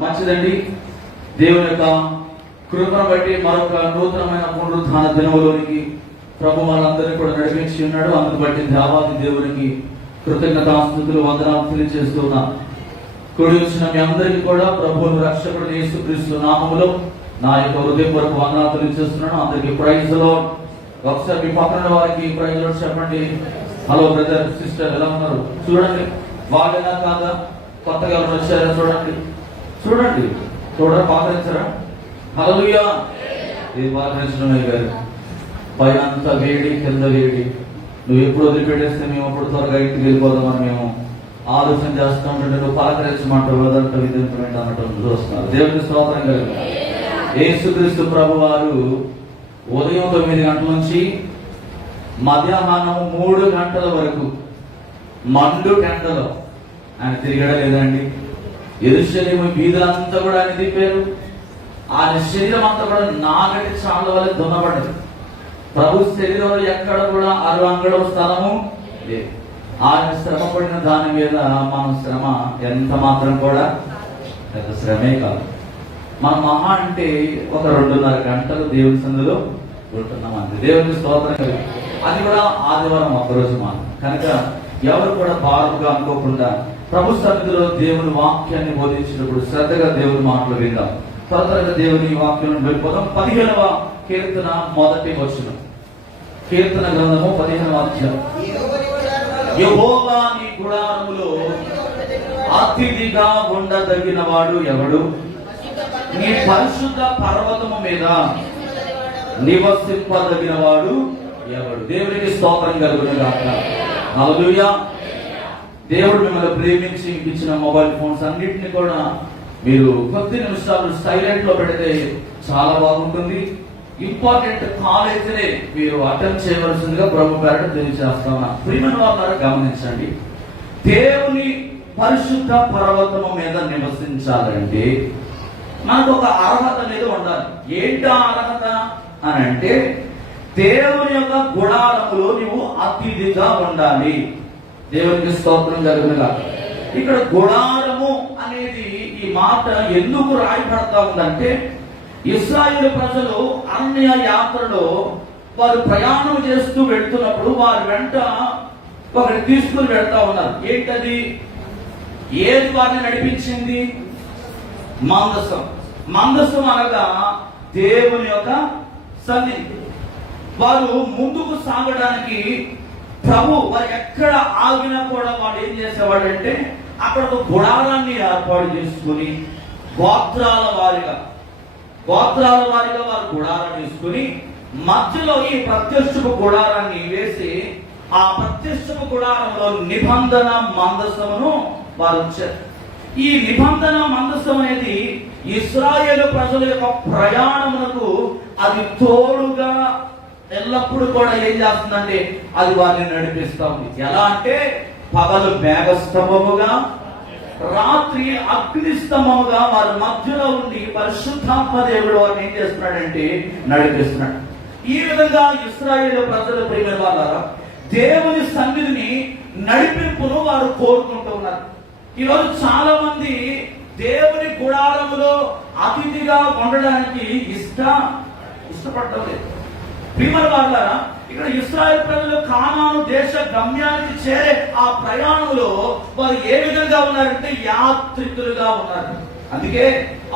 మంచిదండి. దేవుని యొక్క కృపను బట్టి మరొక నూతనమైన పునరుత్థాన దినములోనికి ప్రభు వాళ్ళందరినీ కూడా నడిపించి ఉన్నాడు. అందుకు బట్టి దేవాది దేవునికి కృతజ్ఞతాస్తుతులు వందనాలు తెలియజేస్తున్నా. కూడి వచ్చిన మీ అందరికీ కూడా ప్రభువును రక్షకుడు యేసుక్రీస్తు నామములో నా యొక్క హృదయపూర్వక వందనాలు తెలియజేస్తున్నాను. అందరికీ ప్రైజ్ లార్డ్. ఒకసారి మీ పక్కన వారికి ప్రైజ్ లార్డ్ చెప్పండి. హలో బ్రదర్ సిస్టర్, ఎలా ఉన్నారు? చూడండి, వాళ్ళైనా కాదా? కొత్తగా ఎవరు వచ్చారా? చూడండి చూడండి, చూడరా? పాకరించరా? హల్లెలూయా. ఏ పాకరించడం గారు? పైన అంతా వేడి, కింద వేడి. నువ్వు ఎప్పుడు వదిలిపెట్టేస్తే మేము అప్పుడు త్వరగా ఇంటికి వెళ్ళిపోదామని మేము ఆలోచన చేస్తూ ఉంటుంటే నువ్వు పలకరించమంటావు, వదంతా విధించమంటే అన్నట్టు చూస్తున్నారు. దేవునికి స్తోత్రం కలిగి. యేసుక్రీస్తు ప్రభు వారు ఉదయం 9 గంటల నుంచి మధ్యాహ్నం 3 గంటల వరకు మండు గంటలో ఆయన తిరిగడం లేదండి. యెరూషలేము వీధులంతా కూడా ఆయన తిప్పారు. ఆయన శరీరం అంతా కూడా నాగటి చాళ్ళ వల్ల దున్నబడ్డది. ప్రభు శరీరంలో ఎక్కడ కూడా అంగళం స్థలము లేదు. ఆయన శ్రమ పడిన దాని మీద మన శ్రమ ఎంత మాత్రం కూడా పెద్ద శ్రమే కాదు. మన మహా అంటే ఒక 2.5 గంటలు దేవుని సందులో ఉంటున్నాం అంతే. దేవునికి స్తోత్రం కలిగి. అది కూడా ఆదివారం ఒక్కరోజు మనం కనుక ఎవరు కూడా భారముగా అనుకోకుండా ప్రభు సన్నిధిలో దేవుని వాక్యాన్ని బోధించినప్పుడు శ్రద్ధగా దేవుని మాటలు విందాం. త్వరగా దేవుని వాక్యం వెళ్ళిపోదాం. 15వ కీర్తన మొదటి వచనం. కీర్తన గ్రంథము 15వ అధ్యాయం. యెహోవా నీ గుడారములో అతిథిగా ఉండదగిన వాడు ఎవడు? నీ పరిశుద్ధ పర్వతము మీద నివసింపదగిన వాడు ఎవడు? దేవునికి స్తోత్రం కలుగును గాక. హల్లెలూయా. దేవుడు మిమ్మల్ని ప్రేమించి ఇచ్చిన మొబైల్ ఫోన్స్ అన్నిటిని కూడా మీరు కొద్ది నిమిషాలు సైలెంట్ లో పెడితే చాలా బాగుంటుంది. ఇంపార్టెంట్ కాల్ అయితేనే మీరు అటెండ్ చేయవలసిందిగా ప్రభు పేరట తెలియజేస్తా ఉన్నా. ప్రియమైన వారు గమనించండి, దేవుని పరిశుద్ధ పర్వతము మీద నివసించాలంటే మనకు ఒక అర్హత అనేది ఉండాలి. ఏంటా అర్హత అని అంటే, దేవుని యొక్క గుడారములో నువ్వు అతిథిగా ఉండాలి. దేవునికి స్తోత్రం కలుగునుగా. ఇక్కడ గుడారము అనేది ఈ మాట ఎందుకు రాయబడతా ఉందంటే, ఇశ్రాయేలు ప్రజలు అరణ్య యాత్రలో వారు ప్రయాణం చేస్తూ వెళ్తున్నప్పుడు వారి వెంట ఒకటి తీసుకుని వెళ్తా ఉన్నారు. ఏంటది? ఏది వారిని నడిపించింది? మందసం. మందసం అనగా దేవుని యొక్క సన్నిధి. వారు ముందుకు సాగడానికి ప్రభు వారు ఎక్కడ ఆగినా కూడా వాడు ఏం చేసేవాడంటే అక్కడ ఒక గుడారాన్ని ఏర్పాటు చేసుకుని గోత్రాల వారిగా వారు గుడారాన్ని తీసుకుని మధ్యలో ఈ ప్రత్యక్షపు గుడారాన్ని వేసి ఆ ప్రత్యక్షపు గుడారంలో నిబంధన మందసమును వారు ఉంచారు. ఈ నిబంధన మందసం అనేది ఇశ్రాయేలు ప్రజల యొక్క ప్రయాణమునకు అది తోడుగా ఎల్లప్పుడూ కూడా ఏం చేస్తుందంటే అది వారిని నడిపిస్తా ఉంది. ఎలా అంటే పగలు మేఘస్తంభముగా, రాత్రి అగ్నిస్తంభముగా వారి మధ్యలో ఉండి పరిశుద్ధాత్మ దేవుడు వారిని ఏం చేస్తున్నాడంటే నడిపిస్తున్నాడు. ఈ విధంగా ఇశ్రాయేలు ప్రజలు ప్రియమైన వారు దేవుని సన్నిధిని నడిపింపును వారు కోరుకుంటూ ఉన్నారు. ఈరోజు చాలా మంది దేవుని గుడారములో అతిథిగా ఉండడానికి ఇష్టపడటం లేదు. ప్రియమైన వారులారా, ఇక్కడ ఇశ్రాయేలు ప్రజలు కానాను దేశ గమ్యానికి చేరే ఆ ప్రయాణంలో వారు ఏ విధంగా ఉన్నారంటే యాత్రికులుగా ఉన్నారు. అందుకే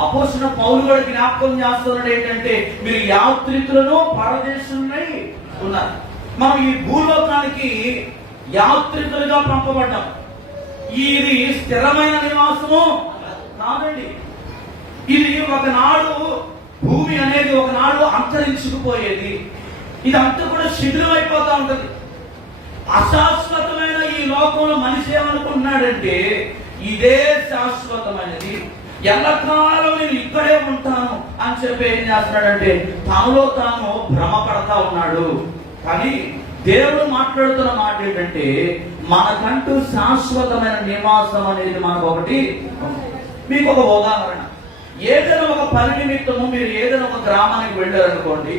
అపోస్తలుడైన పౌలు కూడా జ్ఞాపకం చేస్తున్నాడు ఏంటంటే, మీరు యాత్రికులను పరదేశులై ఉన్నారు. మనం ఈ భూలోకానికి యాత్రికులుగా పంపబడ్డాం. ఇది స్థిరమైన నివాసము కాదండి. ఇది ఒకనాడు భూమి అనేది ఒకనాడు అంతరించుకుపోయేది. ఇదంతా కూడా శిథిలం అయిపోతా ఉంటది. అశాశ్వతమైన ఈ లోకంలో మనిషి ఏమనుకుంటున్నాడంటే ఇదే శాశ్వతమైనది, ఎల్లకాలం నేను ఇక్కడే ఉంటాను అని చెప్పి ఏం చేస్తున్నాడంటే తనలో తాను భ్రమపడతా ఉన్నాడు. కానీ దేవుడు మాట్లాడుతున్న మాట ఏంటంటే మనకంటూ శాశ్వతమైన నివాసం అనేది మనకు ఒకటి. మీకు ఒక ఉదాహరణ, ఏదైనా ఒక పని నిమిత్తము మీరు ఏదైనా ఒక గ్రామానికి వెళ్ళారనుకోండి,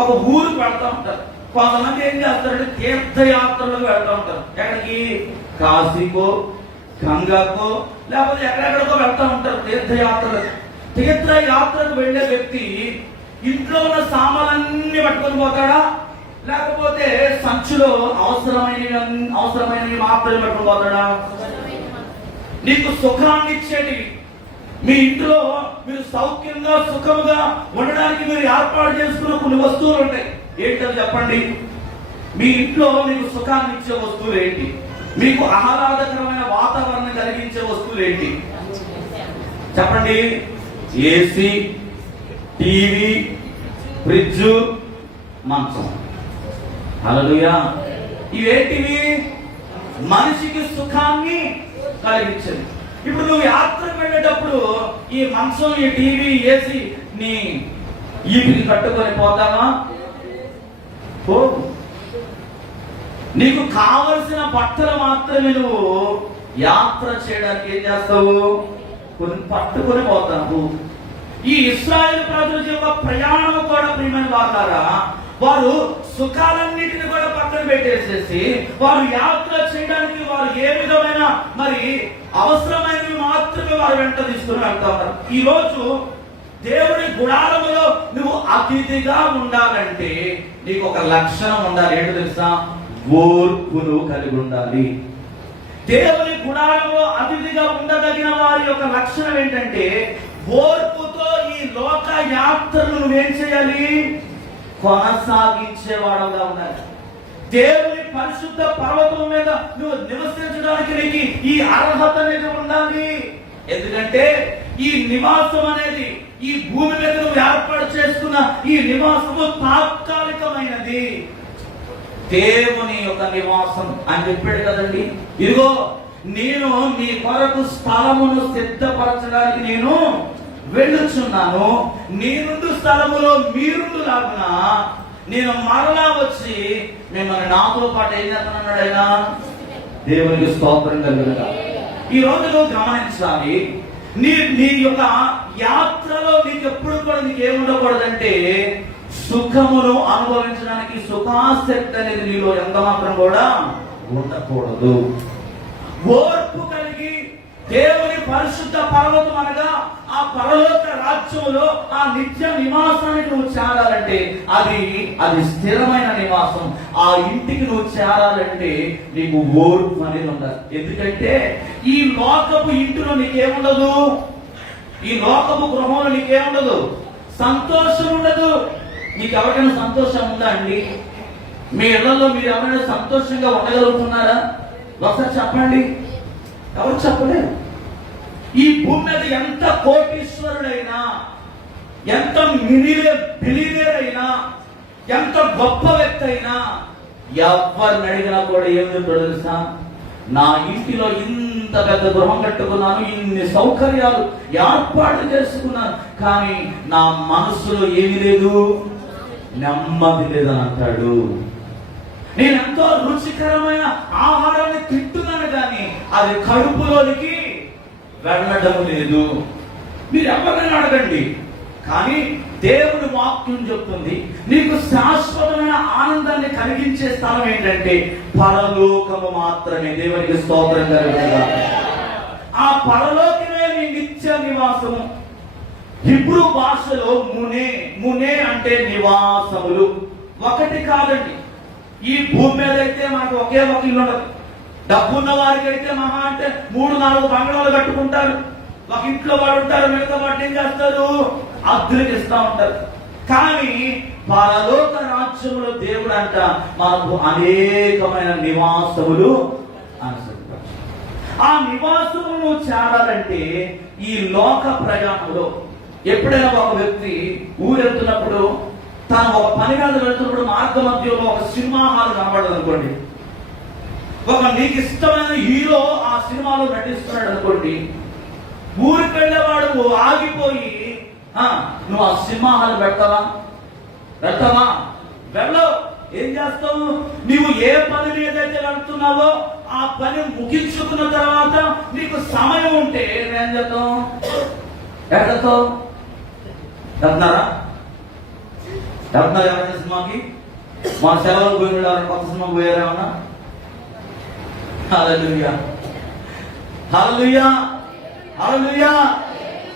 ఒక ఊరికి వెళ్తా ఉంటారు. కొంతమంది ఏం చేస్తారంటే తీర్థయాత్రలకు వెళ్తా ఉంటారు. ఎక్కడికి? కాశీకో, గంగాకో లేకపోతే ఎక్కడెక్కడికో వెళ్తా ఉంటారు తీర్థయాత్రలకు. తీర్థయాత్రకు వెళ్ళే వ్యక్తి ఇంట్లో ఉన్న సామాన్లన్నీ పట్టుకొని పోతాడా, లేకపోతే సంచులో అవసరమైనవి మాత్రమే పట్టుకొని పోతాడా? నీకు సుఖాన్ని ఇచ్చేటివి, మీ ఇంట్లో మీరు సౌఖ్యంగా సుఖముగా ఉండడానికి మీరు ఏర్పాటు చేసుకున్న కొన్ని వస్తువులు ఉంటాయి. ఏంటో చెప్పండి. మీ ఇంట్లో మీకు సుఖాన్ని ఇచ్చే వస్తువులు ఏంటి? మీకు ఆహ్లాదకరమైన వాతావరణం కలిగించే వస్తువులు ఏంటి చెప్పండి? ఏసీ, టీవీ, ఫ్రిడ్జ్, మంచం. హల్లెలూయా. ఇవేంటివి? మనిషికి సుఖాన్ని కలిగించేది. ఇప్పుడు నువ్వు యాత్రకు వెళ్ళేటప్పుడు ఈ మంచం, ఈ టీవీ, ఏసీ నీ ఈపికి కట్టుకొని పోతావా? నీకు కావలసిన బట్టలు మాత్రమే నువ్వు యాత్ర చేయడానికి ఏం చేస్తావు? కొన్ని పట్టుకొని పోతావు. ఈ ఇశ్రాయేలు ప్రజల యొక్క ప్రయాణం కూడా ప్రియమైన వారులారా, వారు సుఖాలన్నిటిని కూడా పక్కన పెట్టేసేసి వారు యాత్ర చేయడానికి వారు ఏ విధమైన మరి అవసరమైనవి మాత్రమే వారు వెంట తీసుకుని వెళ్తా ఉన్నారు. ఈ రోజు దేవుడి గుడారములో నువ్వు అతిథిగా ఉండాలంటే నీకు ఒక లక్షణం ఉండాలి. ఏంటో తెలుసా? ఓర్పును కలిగి ఉండాలి. దేవుని గుడారంలో అతిథిగా ఉండదగిన వారి యొక్క లక్షణం ఏంటంటే ఓర్పుతో ఈ లోక యాత్రను నువ్వేం చేయాలి? కొనసాగించేవాడుగా ఉండాలి. దేవుని పరిశుద్ధ పర్వతం మీద నువ్వు నివసించడానికి నీకు ఈ అర్హత అనేది ఉండాలి. ఎందుకంటే ఈ నివాసం అనేది, ఈ భూమి మీద నువ్వు ఏర్పాటు చేసుకున్న ఈ నివాసము తాత్కాలికమైనది. దేవుని యొక్క నివాసం అని చెప్పాడు కదండి. ఇదిగో నేను మీ కొరకు స్థలమును సిద్ధపరచడానికి నేను వెళ్ళుచున్నాను. నేనుండు స్థలములో మీరుండు లాగున నేను మరలా వచ్చి మిమ్మల్ని నాతో పాటు ఏం చేస్తున్నాడు ఆయన? దేవునికి స్తోత్రం కలుగునుగా. ఈ రోజు నువ్వు గమనించాలి, నీ యొక్క యాత్రలో నీకు ఎప్పుడు కూడా నీకు ఏముండకూడదంటే సుఖమును అనుభవించడానికి సుఖాసక్తి అనేది నీలో ఎంత మాత్రం కూడా ఉండకూడదు. ఓర్పు కలిగి దేవుని పరిశుద్ధ పర్వతం అనగా ఆ పరలోక రాజ్యంలో ఆ నిత్య నివాసానికి నువ్వు చేరాలంటే అది స్థిరమైన నివాసం. ఆ ఇంటికి నువ్వు చేరాలంటే నీకు ఓర్పు అనేది ఉండాలి. ఎందుకంటే ఈ లోకపు ఇంటిలో నీకేముండదు, ఈ లోకపు గృహంలో నీకేముండదు, సంతోషం ఉండదు. మీకు ఎవరికైనా సంతోషం ఉందా అండి? మీ ఇళ్లలో మీరు ఎవరైనా సంతోషంగా ఉండగలుగుతున్నారా? ఒకసారి చెప్పండి. ఎవరు చెప్పలేరు. ఈ భూమి మీద ఎంత కోటీశ్వరుడైనా, ఎంత బిలియనీర్ అయినా, ఎంత గొప్ప వ్యక్తి అయినా ఎవరిని అడిగినా కూడా ఏం చెప్తాడు తెలుసా? నా ఇంటిలో ఇంత పెద్ద గృహం కట్టుకున్నాను, ఇన్ని సౌకర్యాలు ఏర్పాటు చేసుకున్నాను, కానీ నా మనసులో ఏమీ లేదు, నెమ్మది లేదని అంటాడు. నేను ఎంతో రుచికరమైన ఆహారాన్ని తింటున్నాను కానీ అది కడుపులోనికి వెళ్ళడం లేదు. మీరు ఎవరైనా అడగండి, కానీ దేవుని వాక్యం చెప్తుంది నీకు శాశ్వతమైన ఆనందాన్ని కలిగించే స్థలం ఏంటంటే పరలోకము మాత్రమే. దేవునికి స్తోత్రం కలుగునుగా. ఆ పరలోకమే నీ నిత్య నివాసము. హిబ్రూ భాషలో మునే అంటే నివాసములు. ఒకటి కాదండి. ఈ భూమి మీద అయితే మనకు ఒకే ఒక ఇల్లు ఉండదు. డబ్బున్న వారికి అయితే మహా అంటే 3-4 బంగ్లాలు కట్టుకుంటారు. ఒక ఇంట్లో వాడు ఉంటారు, మిగతా వాటిని ఏం చేస్తారు? అద్దెలకు ఇస్తా ఉంటారు. కానీ పరలోక రాజ్యములో దేవుడు అంట మనకు అనేకమైన నివాసములు అనుసరిస్తారు. ఆ నివాసములు చేరాలంటే ఈ లోక ప్రయాణంలో ఎప్పుడైనా ఒక వ్యక్తి ఊరెళ్తున్నప్పుడు, తాను ఒక పని మీద వెళ్తున్నప్పుడు మార్గ మధ్యలో ఒక సినిమా హాల్ కనబడదు అనుకోండి, ఒక నీకు ఇష్టమైన హీరో ఆ సినిమాలో నటిస్తున్నాడు అనుకోండి, ఊరికి వెళ్ళేవాడు ఆగిపోయి నువ్వు ఆ సినిమా హాల్ వెళ్తావా? వెళ్ళవు. ఏం చేస్తావు? నువ్వు ఏ పని మీద అయితే వెళ్తున్నావో ఆ పని ముగించుకున్న తర్వాత నీకు సమయం ఉంటే ఏం చేద్దాం? ఎక్కడతావు? వెళ్తున్నారా? ఎవరైనా సినిమాకి? మన సెలవులు పోయిన కొత్త సినిమా పోయారేమన్నా? హల్లెలూయా. హల్లెలూయా, హల్లెలూయా.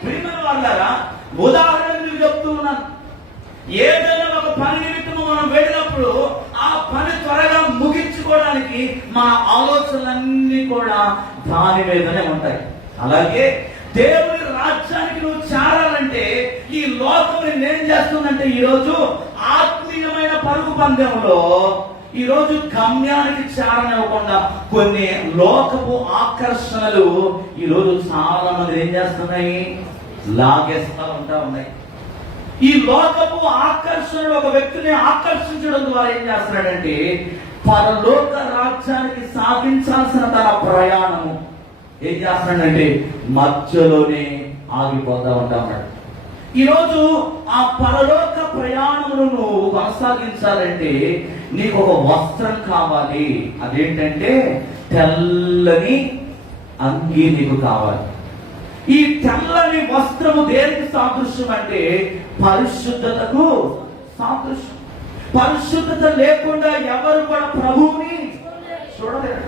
ప్రియమైన వారలారా, ఉదాహరణకు చెప్తూ ఉన్నాను. ఏదైనా ఒక పని నిమిత్తము మనం వెళ్ళినప్పుడు ఆ పని త్వరగా ముగించుకోవడానికి మన ఆలోచనలన్నీ కూడా దాని మీదనే ఉంటాయి. అలాగే దేవుని రాజ్యానికి నువ్వు చేరాలంటే ఈ లోకం ఏం చేస్తుందంటే ఈరోజు ఆత్మీయమైన పరుగు పందెంలో ఈరోజు గమ్యానికి చేరనివ్వకుండా కొన్ని లోకపు ఆకర్షణలు ఈరోజు చాలా మంది ఏం చేస్తున్నాయి, లాగేస్తా ఉన్నాయి. ఈ లోకపు ఆకర్షణలు ఒక వ్యక్తిని ఆకర్షించడం ద్వారా ఏం చేస్తున్నాడంటే పరలోక రాజ్యానికి సాధించాల్సిన తన ప్రయాణము ఏం చేస్తున్నాడంటే మధ్యలోనే ఆగిపోతా ఉంటాడు. ఈరోజు ఆ పరలోక ప్రయాణమును నువ్వు కొనసాగించాలంటే నీకు ఒక వస్త్రం కావాలి. అదేంటంటే తెల్లని అంగీ నీకు కావాలి. ఈ తెల్లని వస్త్రము దేనికి సాదృశ్యం అంటే పరిశుద్ధతకు సాదృశ్యం. పరిశుద్ధత లేకుండా ఎవరు కూడా ప్రభువుని చూడలేరు.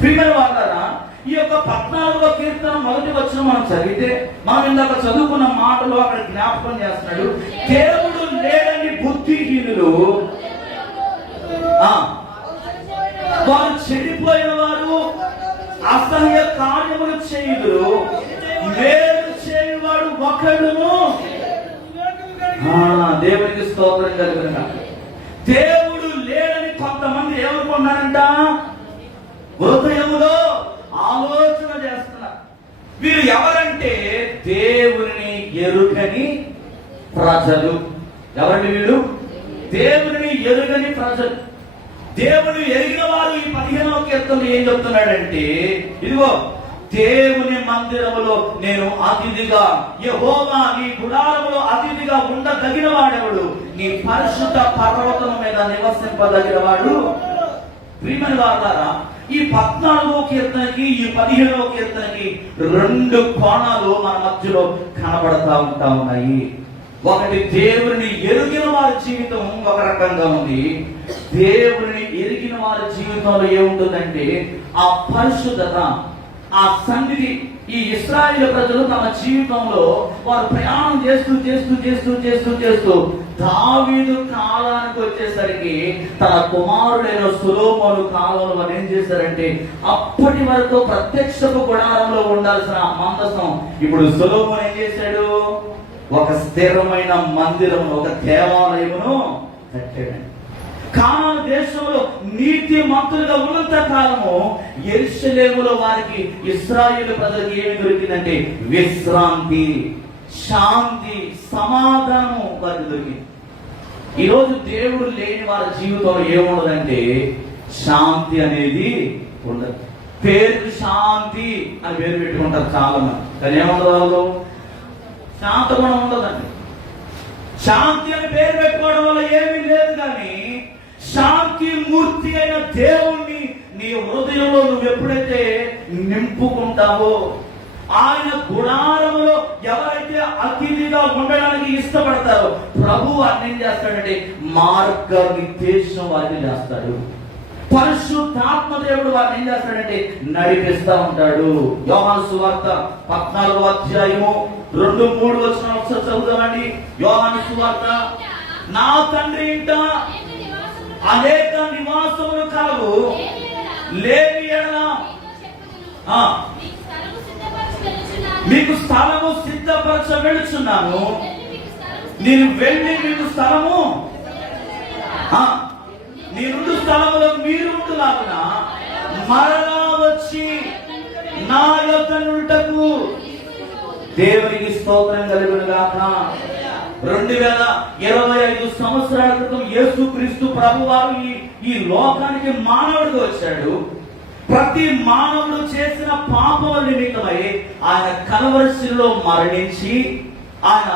ప్రియమైన వారలారా, ఈ యొక్క 14వ కీర్తన మొదటి వచనం మనం చదివితే మనం ఇందాక చదువుకున్న మాటలు అక్కడ జ్ఞాపకం చేస్తున్నాడు. దేవుడు లేడని బుద్ధిహీనులు, వారు చెడిపోయిన వారు, అసహ్య కార్యములు చేయుదురు, మేలు చేయువాడు ఒకడును. దేవునికి స్తోత్రం కలుగునుగా. దేవుడు లేడని కొంతమంది ఏమనుకున్నారంట, హృదయములో ఆలోచన చేస్తున్నారు. వీరు ఎవరంటే దేవుని ఎరుగని ప్రజలు. ఎవరండి వీళ్ళు? దేవుని ఎరుగని ప్రజలు. దేవుని ఎరిగిన వారు ఈ 15వ కీర్తనలో ఏం చెప్తున్నాడంటే, ఇదిగో దేవుని మందిరములో నేను అతిథిగా, యెహోవా నీ గుడారములో అతిథిగా ఉండదగిన వాడెవడు, నీ పరిశుద్ధ పర్వతము మీద నివసింపదగిన వాడు. ప్రియమైన వారలారా, ఈ 14వ కీర్తనకి ఈ 15వ కీర్తనకి 2 కోణాలు మన మధ్యలో కనబడతా ఉన్నాయి. ఒకటి, దేవుని ఎరిగిన వారి జీవితం ఒక రకంగా ఉంది. దేవుని ఎరిగిన వారి జీవితంలో ఏముంటుందంటే ఆ పరిశుద్ధత, ఆ సన్నిధి. ఈ ఇశ్రాయేలు ప్రజలు తమ జీవితంలో వారు ప్రయాణం చేస్తూ చేస్తూ చేస్తూ చేస్తూ చేస్తూ దావీదు కాలానికి వచ్చేసరికి తన కుమారుడైన సొలొమోను కాలంలో వారు ఏం చేశారంటే అప్పటి వరకు ప్రత్యక్షపు గుడారంలో ఉండాల్సిన మందసం ఇప్పుడు సొలొమోను ఏం చేశాడు, ఒక స్థిరమైన మందిరం, ఒక దేవాలయమును కట్టాడు. కానాను దేశంలో నీతి మంతులుగా ఉన్నంత కాలము యెరూషలేములో వారికి ఇశ్రాయేలు ప్రజలకు ఏమి దొరికిందంటే విశ్రాంతి, శాంతి, సమాధానం వారికి దొరికింది. ఈరోజు దేవుడు లేని వారి జీవితంలో ఏముండదంటే శాంతి అనేది ఉండదు. పేరు శాంతి అని పేరు పెట్టుకుంటారు చాలా మంది, కానీ ఏముండదు, వాళ్ళు శాంత కూడా ఉండదండి. శాంతి అని పేరు పెట్టుకోవడం వల్ల ఏమీ లేదు, కానీ శాంతి మూర్తి అయిన దేవుణ్ణి నీ హృదయంలో నువ్వు ఎప్పుడైతే నింపుకుంటావో, ఆయన గుడారములో ఎవరైతే అతిథిగా ఉండడానికి ఇష్టపడతారో ప్రభు అన్నేం చేస్తాడంటే మార్గ నిర్దేశం వారిని చేస్తాడు. పరిశుద్ధాత్మ దేవుడు వారిని ఏం చేస్తాడంటే నడిపిస్తా ఉంటాడు. యోహాను సువార్త 14వ అధ్యాయము 2-3 వచనం ఒకసారి చదువుతామండి. యోహాను సువార్త, నా తండ్రి ఇంట అనేక నివాసములు కలవు, లేని ఎడల మీకు స్థలము సిద్ధపరచ వెళుచున్నాను, నేను వెళ్ళి మీకు స్థలము, నేనుండు స్థలములో మీరు ఉంటులాగున మరలా వచ్చి నా యొద్ద నుండుటకు. దేవునికి స్తోత్రం కలుగును గాక. 2025 సంవత్సరాల క్రితం యేసుక్రీస్తు ప్రభువారు ఈ లోకానికి మానవుడిగా వచ్చాడు. ప్రతి మానవుడు చేసిన పాపం నిమిత్తమై ఆయన కల్వరి శిలువలో మరణించి ఆయన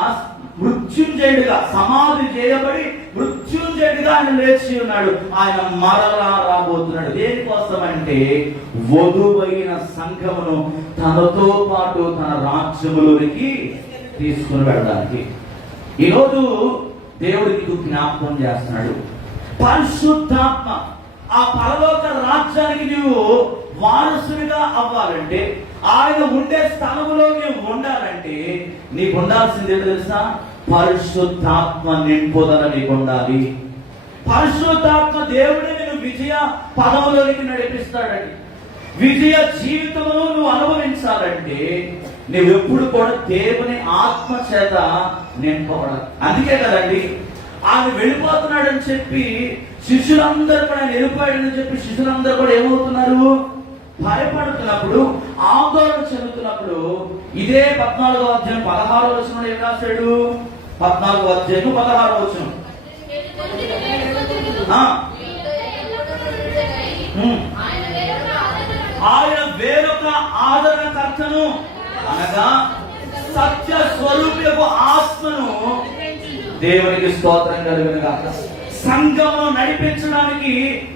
మృత్యుంజయుడిగా సమాధి చేయబడి మృత్యుంజయుడిగా ఆయన లేచి ఉన్నాడు. ఆయన మరలా రాబోతున్నాడు. దేనికోసం అంటే వధువైన సంఘమును తనతో పాటు తన రాజ్యములోనికి తీసుకుని వెళ్ళడానికి. ఈరోజు దేవుడికి జ్ఞాపకం చేస్తున్నాడు. పరిశుద్ధాత్మ, ఆ పరలోక రాజ్యానికి నువ్వు వారసునిగా అవ్వాలంటే, ఆయన ఉండే స్థలంలో నీవు ఉండాలంటే నీకు ఉండాల్సింది ఏంటో తెలుసా? పరిశుద్ధాత్మ నింపుదల నీకు ఉండాలి. పరిశుద్ధాత్మ దేవుడే నేను విజయ పదములోనికి నడిపిస్తాడండి. విజయ జీవితమును నువ్వు అనుభవించాలంటే నువ్వెప్పుడు కూడా దేవుని ఆత్మ చేత నింపబడాలి. అందుకే కదండి ఆయన వెళ్ళిపోతున్నాడని చెప్పి శిష్యులందరూ కూడా, ఆయన వెళ్ళిపోయాడని చెప్పి శిష్యులందరూ కూడా ఏమవుతున్నారు? భయపడుతున్నప్పుడు, ఆందోళన చెందుతున్నప్పుడు ఇదే 14వ అధ్యాయం 16వ వచనంలో ఏం రాశాడు? 14వ అధ్యాయం 16వ వచనం, ఆయన వేరొక ఆదరణకర్తను అనగా సత్య స్వరూపపు ఆత్మను, దేవునికి స్తోత్రం కలుగును గాక, సంఘమును నడిపించడానికి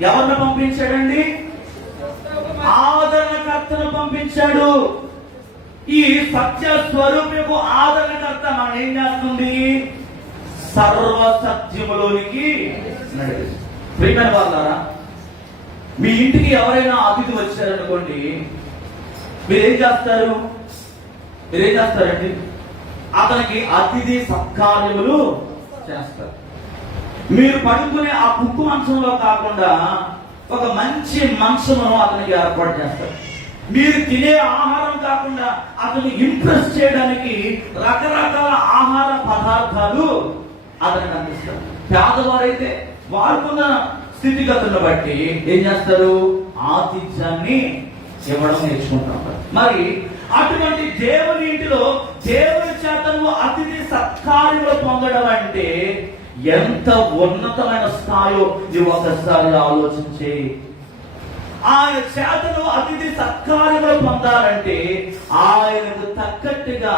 ఎవరిని పంపించాడండి? ఆదరణకర్తను పంపించాడు. ఈ సత్య స్వరూపపు ఆదరణకర్త మనం ఏం చేస్తుంది? సర్వ సత్యములోనికి నడిపిస్తుంది. ప్రియమైన వాళ్ళారా, మీ ఇంటికి ఎవరైనా అతిథి వచ్చారనుకోండి, మీరేం చేస్తారు? మీరేం చేస్తారండి? అతనికి అతిథి సత్కార్యములు చేస్తారు. మీరు పడుకునే ఆ కుక్కు మంచంలో కాకుండా ఒక మంచి మంచమును అతనికి ఏర్పాటు చేస్తారు. మీరు తినే ఆహారం కాకుండా అతను ఇంప్రెస్ చేయడానికి రకరకాల ఆహార పదార్థాలు అతనికి అందిస్తారు. పేదవారైతే వాడుకున్న స్థితిగతులను బట్టి ఏం చేస్తారు? ఆతిథ్యాన్ని ఇవ్వడం నేర్చుకుంటారు. మరి అటువంటి దేవుని ఇంటిలో దేవుని చేత నువ్వు అతిథి సత్కార్యములు పొందడం అంటే ఎంత ఉన్నతమైన స్థాయో నువ్వు ఒకసారి ఆలోచించే. ఆయన చేతను అతిథి సత్కార్యములు పొందాలంటే ఆయనకు తగ్గట్టుగా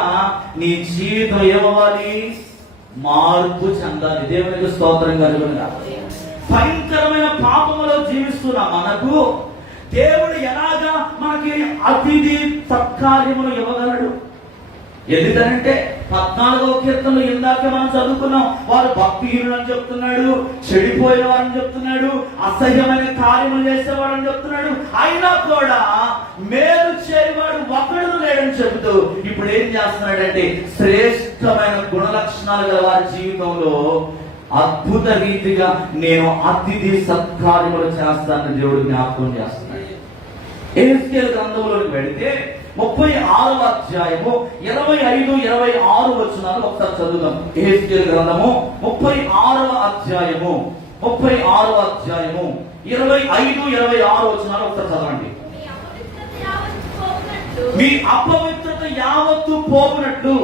నీ జీవితం ఏమవ్వాలి? మార్పు చెందాలి. దేవునికి స్తోత్రం కలుగును గాక. భయంకరమైన పాపములో జీవిస్తున్న మనకు దేవుడు ఎలాగా మనకి అతిథి సత్కార్యములు ఇవ్వగలడు? ఎందుకంటే 14వ కీర్తనలో ఇందాక మనం చదువుకున్నాం, వారు భక్తిహీనులు అని చెప్తున్నాడు, చెడిపోయిన వారని చెప్తున్నాడు, అసహ్యమైన కార్యములు చేసేవాడని చెప్తున్నాడు. అయినా కూడా మేలు చేయవాడు ఒకడు లేడని చెబుతూ ఇప్పుడు ఏం చేస్తున్నాడంటే శ్రేష్టమైన గుణలక్షణాలు గల వారి జీవితంలో అద్భుత రీతిగా నేను అతిథి సత్కార్యములు చేస్తానని దేవుడు జ్ఞాపకం చేస్తున్నాడు. యెహెజ్కేలు గ్రంథంలోకి వెళితే 36వ అధ్యాయము 25, 26 వచనాలు ఒకసారి చదువుదాం. యెహెజ్కేలు గ్రంథము 36వ అధ్యాయము 25, 26 వచనాలు ఒకసారి చదవండి. మీ అపవిత్రత యావత్తు పోవునట్లు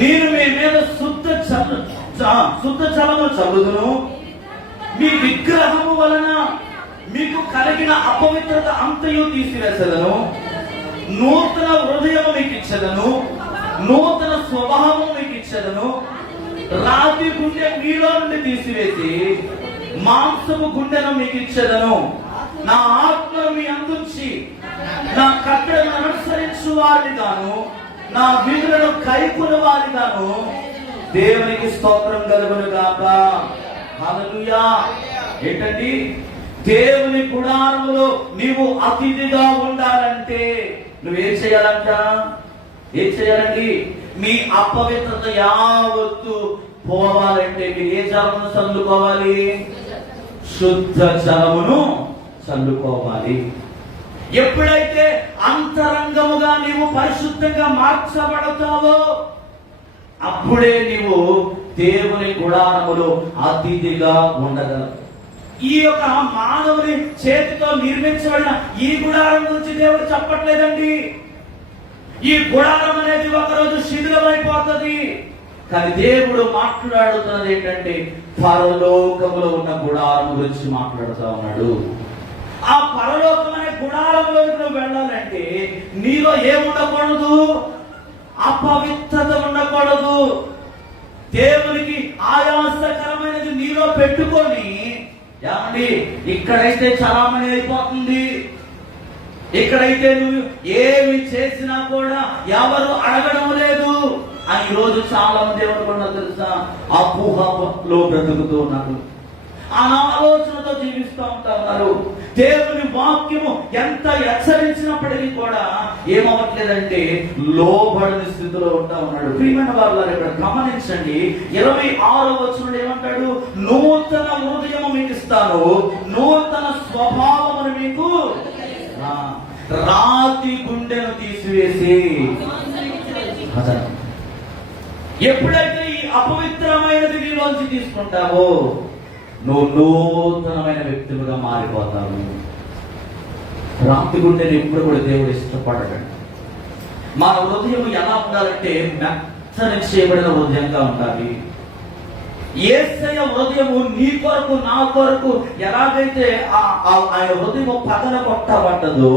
నేను మీ మీద శుద్ధ జలము చల్లుదును. మీ విగ్రహము వలన మీకు కలిగిన అపవిత్రత అంతయు తీసివేసెదను. నూతన హృదయము మీకు ఇచ్చెదను, నూతన స్వభావం మీకు ఇచ్చెదను. రాతి గుండె మీలో నుండి తీసివేసి మాంసము గుండెను మీకు ఇచ్చెదను. నా ఆత్మను మీ అందుంచి నా కట్టడను అనుసరించు వారిని గాను, నా విధులను కైకొను వారి గాను. దేవునికి స్తోత్రం కలుగును గాక. హల్లెలూయా. ఏంటండి? దేవుని గుడారములో నీవు అతిథిగా ఉండాలంటే నువ్వేం చేయాలంట? ఏం చేయాలండి? మీ అపవిత్రత యావత్తు పోవాలంటే మీరు ఏ జలమును చల్లుకోవాలి? శుద్ధ జలమును చల్లుకోవాలి. ఎప్పుడైతే అంతరంగముగా నీవు పరిశుద్ధంగా మార్చబడతావో అప్పుడే నీవు దేవుని గుడారములో అతిథిగా ఉండగలవు. ఈ యొక్క మానవుని చేతితో నిర్మించబడిన ఈ గుడారం గురించి దేవుడు చెప్పట్లేదండి. ఈ గుడారం అనేది ఒకరోజు శిథిలమైపోతుంది. కానీ దేవుడు మాట్లాడుతున్నది ఏంటంటే పరలోకములో ఉన్న గుడారం గురించి మాట్లాడుతూ ఉన్నాడు. ఆ పరలోకం అనే గుడారంలోకి నువ్వు వెళ్ళాలంటే నీలో ఏముండకూడదు? అపవిత్రత ఉండకూడదు. దేవునికి ఆయాసకరమైనది నీలో పెట్టుకొని ఏమండి ఇక్కడైతే చలామణి అయిపోతుంది, ఇక్కడైతే నువ్వు ఏమి చేసినా కూడా ఎవరు అడగడం లేదు అని ఈరోజు చాలా మంది ఏమనుకున్నా తెలుసా? అపోహలో బ్రతుకుతూ ఉన్నారు, అనాలోచనతో జీవిస్తూ ఉంటారు. దేవుని వాక్యము ఎంత హెచ్చరించినప్పటికీ కూడా ఏమవ్వట్లేదంటే లోబడని స్థితిలో ఉంటా ఉన్నాడు. ప్రియమైన వారు ఇక్కడ గమనించండి, 26వ వచనంలో ఏమంటాడు? నూతన హృదయము మీకు ఇస్తాను, నూతన స్వభావమును మీకు, రాతి గుండెను తీసివేసి. ఎప్పుడైతే ఈ అపవిత్రమైనది నీలోంచి తీసుకుంటావో నువ్వు నూతనమైన వ్యక్తులుగా మారిపోతావు. రాతి గుండెని ఎప్పుడు కూడా దేవుడు ఇష్టపడకండి. మన హృదయం ఎలా ఉండాలంటే మెత్తని చేయబడిన హృదయంగా ఉండాలి. యేసయ్య హృదయము నీ కొరకు నా కొరకు ఎలాగైతే ఆయన హృదయం పగల కొట్టబడ్డదో,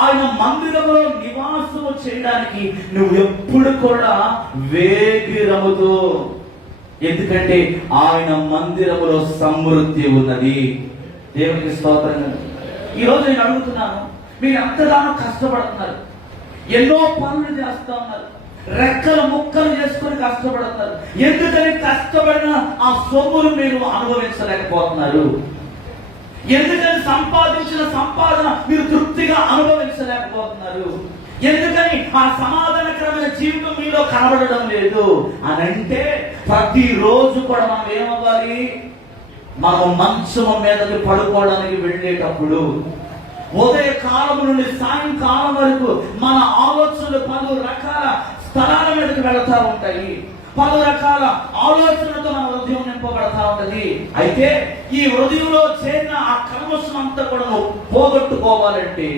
ఆయన మందిరంలో నివాసము చేయడానికి నువ్వు ఎప్పుడు కూడా వేగిరముతో, ఎందుకంటే ఆయన మందిరములో సమృద్ధి ఉన్నది. దేవునికి స్తోత్రం. ఈరోజు నేను అడుగుతున్నాను, మీరు ఎంతగానో కష్టపడుతున్నారు, ఎన్నో పనులు చేస్తా ఉన్నారు, రెక్కలు ముక్కలు చేసుకొని కష్టపడుతున్నారు. ఎందుకని కష్టపడిన ఆ సొమ్మును మీరు అనుభవించలేకపోతున్నారు? ఎందుకని సంపాదించిన సంపాదన మీరు తృప్తిగా అనుభవించలేకపోతున్నారు? ఎందుకని ఆ సమాధానకరమైన జీవితం మీలో కనబడడం లేదు అని అంటే, ప్రతిరోజు కూడా మనం ఏమవ్వాలి? మనం మంచం మీదకి పడుకోవడానికి వెళ్ళేటప్పుడు ఉదయ కాలం నుండి సాయంకాలం వరకు మన ఆలోచనలు పలు రకాల స్థలాల మీదకి వెళతా ఉంటాయి. పలు రకాల ఆలోచనలతో మన హృదయం నింపబడతా ఉంటది. అయితే ఈ హృదయంలో చేరిన ఆ కల్మషం అంతా కూడా నువ్వు పోగొట్టుకోవాలంటే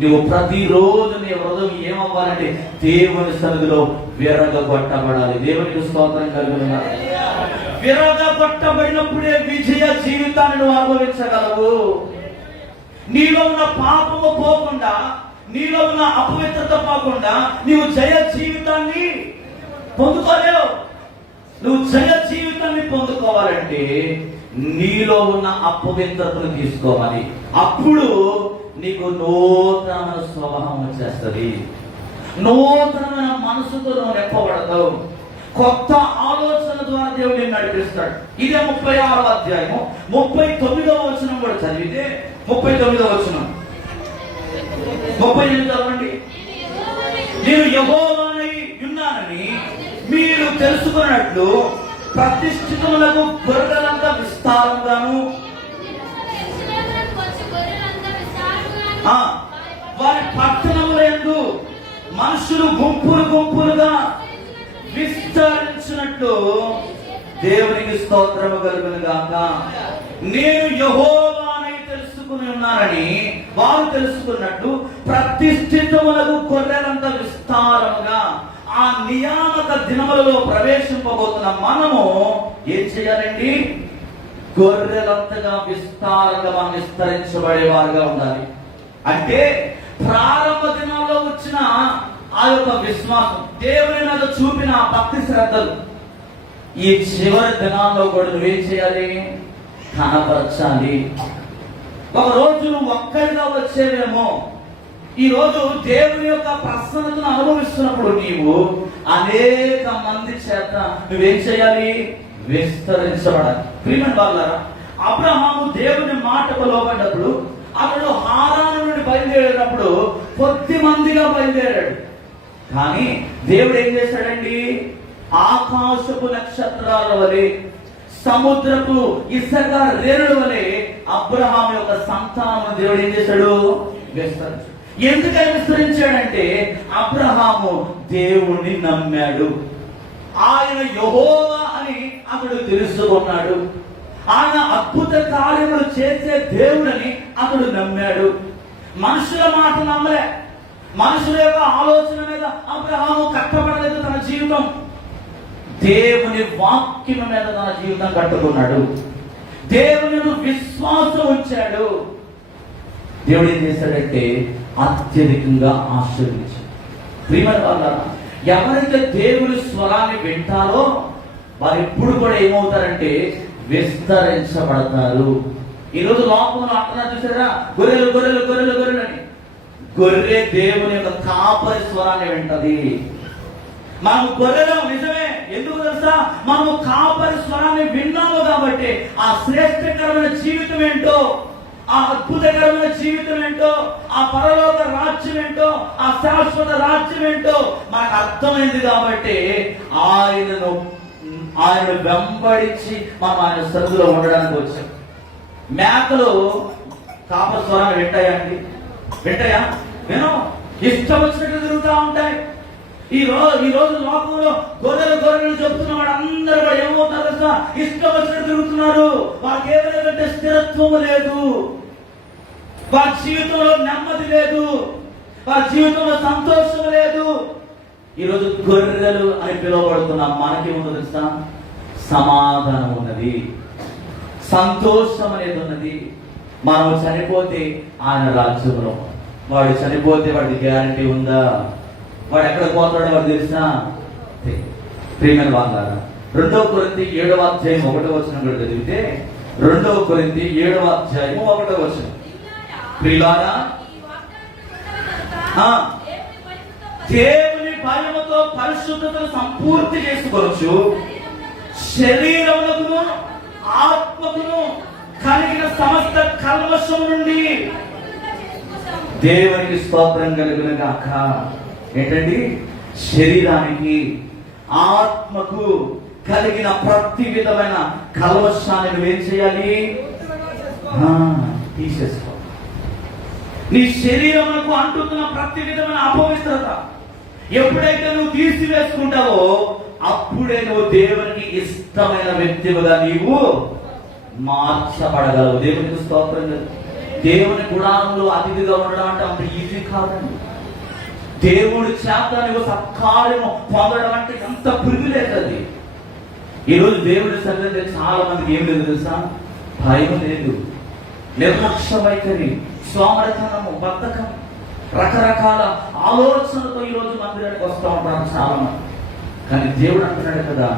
నువ్వు ప్రతిరోజు నీ హృదయం ఏమవ్వాలంటే దేవుని సన్నిధిలో విరగొట్టబడాలి. దేవునికి స్తోత్రం కలుగును. విరగొట్టబడినప్పుడే విజయ జీవితాన్ని నువ్వు అనుభవించగలవు. నీలో ఉన్న పాపము పోకుండా, నీలో ఉన్న అపవిత్రత పోకుండా నీవు జయ జీవితాన్ని పొందుకోలేవు. నువ్వు జయ జీవితాన్ని పొందుకోవాలంటే నీలో ఉన్న అపవిత్రతను తీసుకోవాలి. అప్పుడు నీకు నూతనమైన స్వభావం వచ్చేస్తుంది. నూతనమైన మనసుతో నువ్వు నెప్పబడతావు. కొత్త ఆలోచన ద్వారా దేవుడు నిన్ను నడిపిస్తాడు. ఇదే 36వ అధ్యాయము 39వ వచనం కూడా చదివితే, 39వ వచనం 38 చదవండి. నేను యెహోవానై ఉన్నానని మీరు తెలుసుకున్నట్లు ప్రతిష్ఠితములకు గొర్రెలంతా విస్తారంగాను, వారి పట్టణములందు మనుషులు గుంపులు గుంపులుగా విస్తరించినట్లు దేవునికి స్తోత్రము కలుగును గాక. నేను యెహోవానై తెలుసుకుని ఉన్నానని వారు తెలుసుకున్నట్టు ప్రతిష్ఠితములకు గొర్రెలంతా విస్తారముగా, ఆ నియామక దినములలో ప్రవేశింపబోతున్న మనము ఏం చేయాలండి? గొర్రెలంతగా విస్తారంగా మనం విస్తరించబడేవారుగా ఉండాలి. అంటే ప్రారంభ దినాల్లో వచ్చిన ఆ యొక్క విశ్వాసం, దేవుని మీద చూపిన ఆ భక్తి శ్రద్ధలు ఈ చివరి దినాల్లో కూడా నువ్వేం చేయాలి? కనపరచాలి. ఒక రోజు నువ్వు ఒక్కడిగా వచ్చేవేమో, ఈ రోజు దేవుని యొక్క ప్రసన్నతను అనుభవిస్తున్నప్పుడు నీవు అనేక మంది చేత నువ్వేం చేయాలి? విస్తరించబడాలి. ప్రియమైన వాళ్ళారా, అబ్రహాము దేవుని మాటకు లోబడ్డప్పుడు అతడు హారాను నుండి బయలుదేరినప్పుడు కొద్ది మందిగా బయలుదేరాడు. కానీ దేవుడు ఏం చేశాడండి? ఆకాశపు నక్షత్రాల వలె, సముద్రపు ఇసుక రేణుల వలె అబ్రహాము యొక్క సంతానం దేవుడు ఏం చేశాడు? విస్తరించాడు. ఎందుకని విస్తరించాడంటే అబ్రహాము దేవుణ్ణి నమ్మాడు. ఆయన యెహోవా అని అతడు తెలుసుకున్నాడు. ఆయన అద్భుత కార్యములు చేసే దేవుడని అతడు నమ్మాడు. మనుషుల మాట నమ్మలే. మనుషుల యొక్క ఆలోచన మీద అబ్రహాము కట్టబడలేదు తన జీవితం. దేవుని వాక్యం మీద తన జీవితం కట్టుకున్నాడు. దేవుని విశ్వాసం ఉంచాడు. దేవుడు ఏం చేశాడంటే అత్యధికంగా ఆశీర్వదించాడు. ప్రియమైన వాళ్ళారా, ఎవరైతే దేవుని స్వరాన్ని వింటారో వారు ఎప్పుడు కూడా ఏమవుతారంటే విస్తరించబడతారు. ఈరోజు లోకంలో అంటున్నారు చూసారా, గొర్రెలు గొర్రెలు గొర్రెలు గొర్రెలు అని. గొర్రె దేవుని యొక్క కాపరి స్వరాన్ని వింటది. మనము గొర్రెలు నిజమే. ఎందుకు తెలుసా? మనము కాపరి స్వరాన్ని విన్నాము కాబట్టి ఆ శ్రేష్టకరమైన జీవితం ఏంటో, ఆ అద్భుతకరమైన జీవితం ఏంటో, ఆ పరలోక రాజ్యం ఏంటో, ఆ శాశ్వత రాజ్యం ఏంటో మనకు అర్థమైంది కాబట్టి ఆయనను వెంబడించి మనం ఆయన సన్నిధిలో ఉండడానికి వచ్చాం. మేకలు కాపస్వరాన్ని వింటాయండి? వింటాయా? నేను ఇష్టం వచ్చినట్టు తిరుగుతూ ఉంటాయి. ఈ రోజు లోకంలో గొర్రెలు చెప్తున్న వాడు అందరూ కూడా ఏమవుతారు కదా, ఇష్టం వచ్చినట్టు తిరుగుతున్నారు. వాళ్ళకి ఏమైనా స్థిరత్వము లేదు, వారి జీవితంలో నెమ్మది లేదు, వారి జీవితంలో సంతోషం లేదు. ఈరోజు గొర్రెలు అని పిలువబడుతున్న మనకి ఉన్నది తెలుసా? సమాధానం ఉన్నది, సంతోషం అనేది ఉన్నది. మనం చనిపోతే ఆయన రాజ్యంలో, వాడు చనిపోతే వాడికి గ్యారంటీ ఉందా? వాడు ఎక్కడ పోతాడో వాడు తెలుసా? ప్రియమైన వాళ్ళారా, 2 కొరింథీ 7వ అధ్యాయం 1వ వచనం కూడా చదివితే, 2 కొరింథీ 7వ అధ్యాయం 1వ వచనం, ప్రియులారా దేవుని భయముతో పరిశుద్ధతను సంపూర్తి చేసుకోవచ్చు, శరీరమునకును ఆత్మకును కలిగిన సమస్త కల్మషం నుండి దేవునికి స్తోత్రం కలుగును గాక. ఏంటండి? శరీరానికి ఆత్మకు కలిగిన ప్రతి విధమైన కల్మషాన్ని నువ్వేం చేయాలి? తీసేసుకో. నీ శరీరమునకు అంటుతున్న ప్రతి విధమైన అపవిత్రత ఎప్పుడైతే నువ్వు తీసివేసుకుంటావో అప్పుడే నువ్వు దేవునికి ఇష్టమైన వ్యక్తిగా నీవు మార్చబడగలవు. దేవునికి స్తోత్రం. దేవుని గుడారంలో అతిథిగా ఉండడం అంటే అంత ఈజీ కాదండి. దేవుడి చేత నువ్వు సత్కార్యము పొందడం అంటే ఎంత ప్రివిలేజ్ అది. ఈరోజు దేవుడి సన్నిధిలో చాలా మందికి ఏం లేదు తెలుసా? భయం లేదు, నిర్లక్ష్య వైఖరి, సోమరితనము, బద్ధకం, రకరకాల ఆలోచనలతో ఈరోజు మందిరానికి వస్తూ ఉంటారు చాలా మంది. కానీ దేవుడు అంటున్నాడు కదా,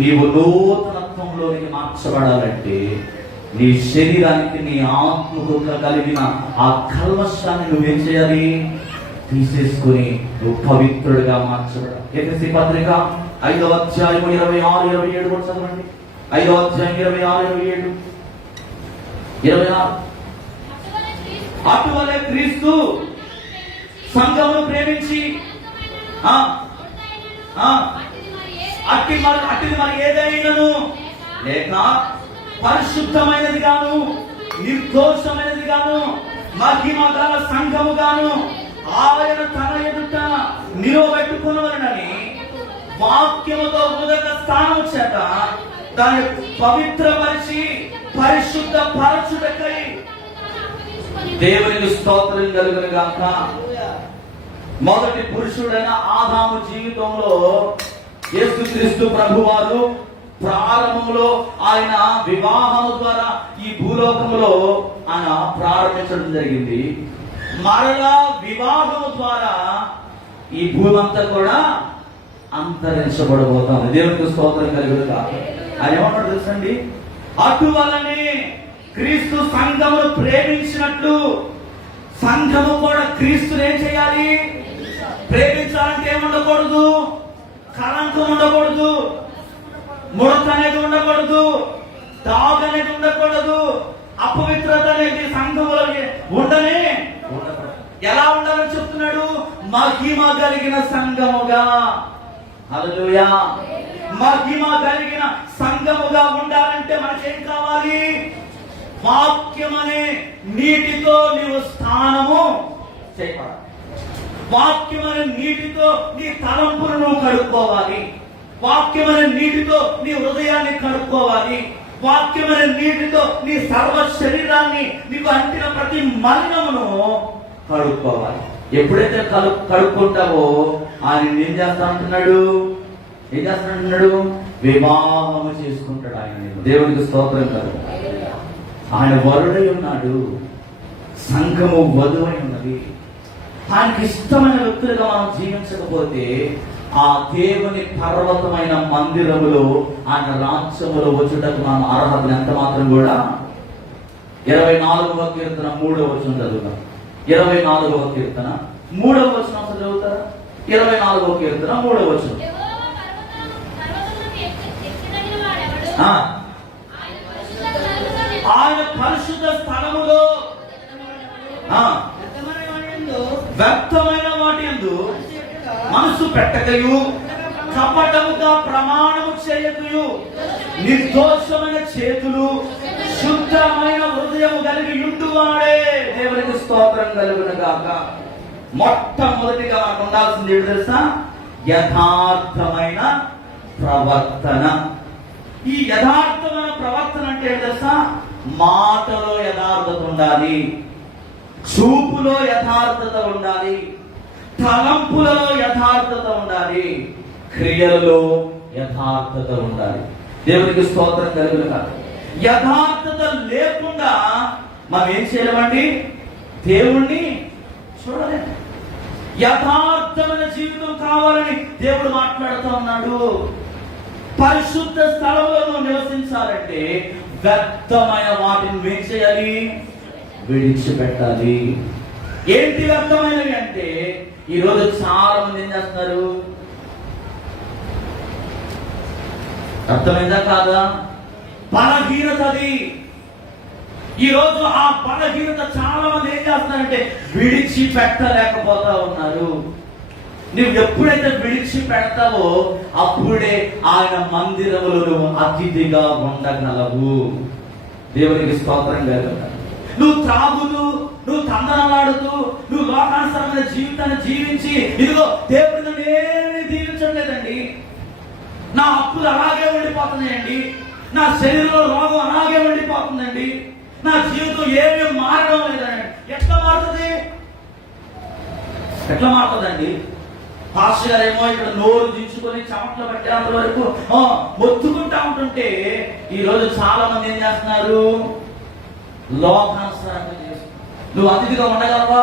నీవు నూతనత్వంలోనికి మార్చబడాలంటే నీ శరీరానికి నీ ఆత్మకు కలిగిన ఆ కల్మషాన్ని నువ్వేం చేయాలి? తీసేసుకుని నువ్వు పవిత్రుడిగా మార్చబడాలి. ఎఫెసీ పత్రిక 5వ అధ్యాయం 26, 27 కూడా చదవండి. 5వ అధ్యాయం 26, 27, 26. అటువలే క్రీస్తు సంఘమును ప్రేమించి అట్టిది మరి ఏదైనాను లేక పరిశుద్ధమైనది గాను నిర్దోషమైనది గాను మహిమ గల సంఘము గాను ఆయన తన ఎదుట నిలబెట్టుకునవలెనని వాక్యముతో ఉదక స్థానం చేత దాన్ని పవిత్రపరిచి పరిశుద్ధ పరచుటకై దేవునికి స్తోత్రం కలుగును గాక. మొదటి పురుషుడైన ఆదాము జీవితంలో యేసుక్రీస్తు ప్రభువారు ప్రారంభంలో ఆయన వివాహము ద్వారా ఈ భూలోకంలో ఆయన ప్రారంభించడం జరిగింది. మరలా వివాహము ద్వారా ఈ భూమంతా కూడా అంతరించబడబోతాం. దేవునికి స్తోత్రం కలుగును గాక. ఆయన ఏమన్నాడు తెలుసండి? అటువలనే క్రీస్తు సంఘమును ప్రేమించినట్లు సంఘము కూడా క్రీస్తుని ఏం చేయాలి? ప్రేమించాలంటే ఏముండకూడదు? కళంకం ఉండకూడదు, ముడత అనేది ఉండకూడదు, దాగు అనేది ఉండకూడదు, అపవిత్రత అనేది సంఘములో ఉండనే ఉండకూడదు. ఎలా ఉండాలని చెప్తున్నాడు? మహిమ కలిగిన సంఘముగా. హల్లెలూయా. మహిమ కలిగిన సంఘముగా ఉండాలంటే మనకేం కావాలి? వాక్యం అనే నీటితో నీవు స్నానము చేయబడాలి. వాక్యం అనే నీటితో నీ తలంపును నువ్వు కడుక్కోవాలి. వాక్యం అనే నీటితో నీ హృదయాన్ని కడుక్కోవాలి. వాక్యం అనే నీటితో నీ సర్వ శరీరాన్ని నీకు అంటిన ప్రతి మలినమును కడుక్కోవాలి. ఎప్పుడైతే కడుక్కుంటావో ఆయన ఏం చేస్తా అంటున్నాడు? ఏం చేస్తానంటున్నాడు? వివాహము చేసుకుంటాడు ఆయన. దేవునికి స్తోత్రం కాదు. ఆయన వరుడై ఉన్నాడు, సంఘము వధువై ఉన్నది. ఆయనకి ఇష్టమైన వ్యక్తులుగా మనం జీవించకపోతే ఆ దేవుని పర్వతమైన మందిరములో ఆయన రాజ్యములో వచ్చుటకు మనం అర్హత ఎంత మాత్రం కూడా. 24వ కీర్తన 3వ వచనం చదువుతాం. 24వ కీర్తన 3వ వచనం చదువుతారా? 24వ కీర్తన 3వ వచనం. ఆయన పరిశుద్ధ స్థలములో వ్యర్థమైన వాటి యందు మనసు పెట్టకయు, కపటముగా ప్రమాణము చేయకయు, నిర్దోషమైన చేతులు, శుద్ధమైన హృదయము కలిగి ఉండువాడే. దేవునికి స్తోత్రం కలుగును గాక. మొట్టమొదటిగా మనకు ఉండాల్సింది ఏంటి తెలుసా? యథార్థమైన ప్రవర్తన. ఈ యథార్థమైన ప్రవర్తన అంటే ఏంటి తెలుసా? మాటలో యథార్థత ఉండాలి, చూపులో యథార్థత ఉండాలి, తలంపులలో యథార్థత ఉండాలి, క్రియలలో యథార్థత ఉండాలి. దేవునికి స్తోత్రం కలుగును గాక. యథార్థత లేకుండా మనం ఏం చేయలేమండి? దేవుణ్ణి చూడలేము. యథార్థమైన జీవితం కావాలని దేవుడు మాట్లాడుతూ ఉన్నాడు. పరిశుద్ధ స్థలంలో నువ్వు నివసించాలంటే వ్యర్థమైన వాటిని ఏం చేయాలి? విడిచిపెట్టాలి. ఏంటి వ్యర్థమైనవి అంటే, ఈరోజు చాలా మంది ఏం చేస్తున్నారు? అర్థమైందా కాదా? బలహీనతది. ఈరోజు ఆ బలహీనత చాలా మంది ఏం చేస్తున్నారంటే విడిచిపెట్టలేకపోతా ఉన్నారు. నువ్వు ఎప్పుడైతే విడిచిపెడతావో అప్పుడే ఆయన మందిరములో నువ్వు అతిథిగా ఉండగలవు. దేవునికి స్తోత్రం కలుగును. నువ్వు త్రాగుతూ, నువ్వు తందనలాడుతూ, నువ్వు లోకానుసరమైన జీవితాన్ని జీవించి, ఇదిగో దేవుడు నన్ను ఏమీ దీవించడం లేదండి, నా అప్పులు అలాగే ఉండిపోతున్నాయండి, నా శరీరంలో రోగం అలాగే ఉండిపోతుందండి, నా జీవితం ఏమీ మారడం లేదండి. ఎట్లా మారుతుంది? ఎట్లా మారుతుందండి? పాస్టర్ గారు ఏమో ఇక్కడ నోరు దించుకొని చెమట్లు పట్టేంత వరకు మొత్తుకుంటా ఉంటుంటే, ఈ రోజు చాలా మంది ఏం చేస్తున్నారు? లోకానుసారంగా చేస్తున్నారు. నువ్వు అతిథిగా ఉండగలవా?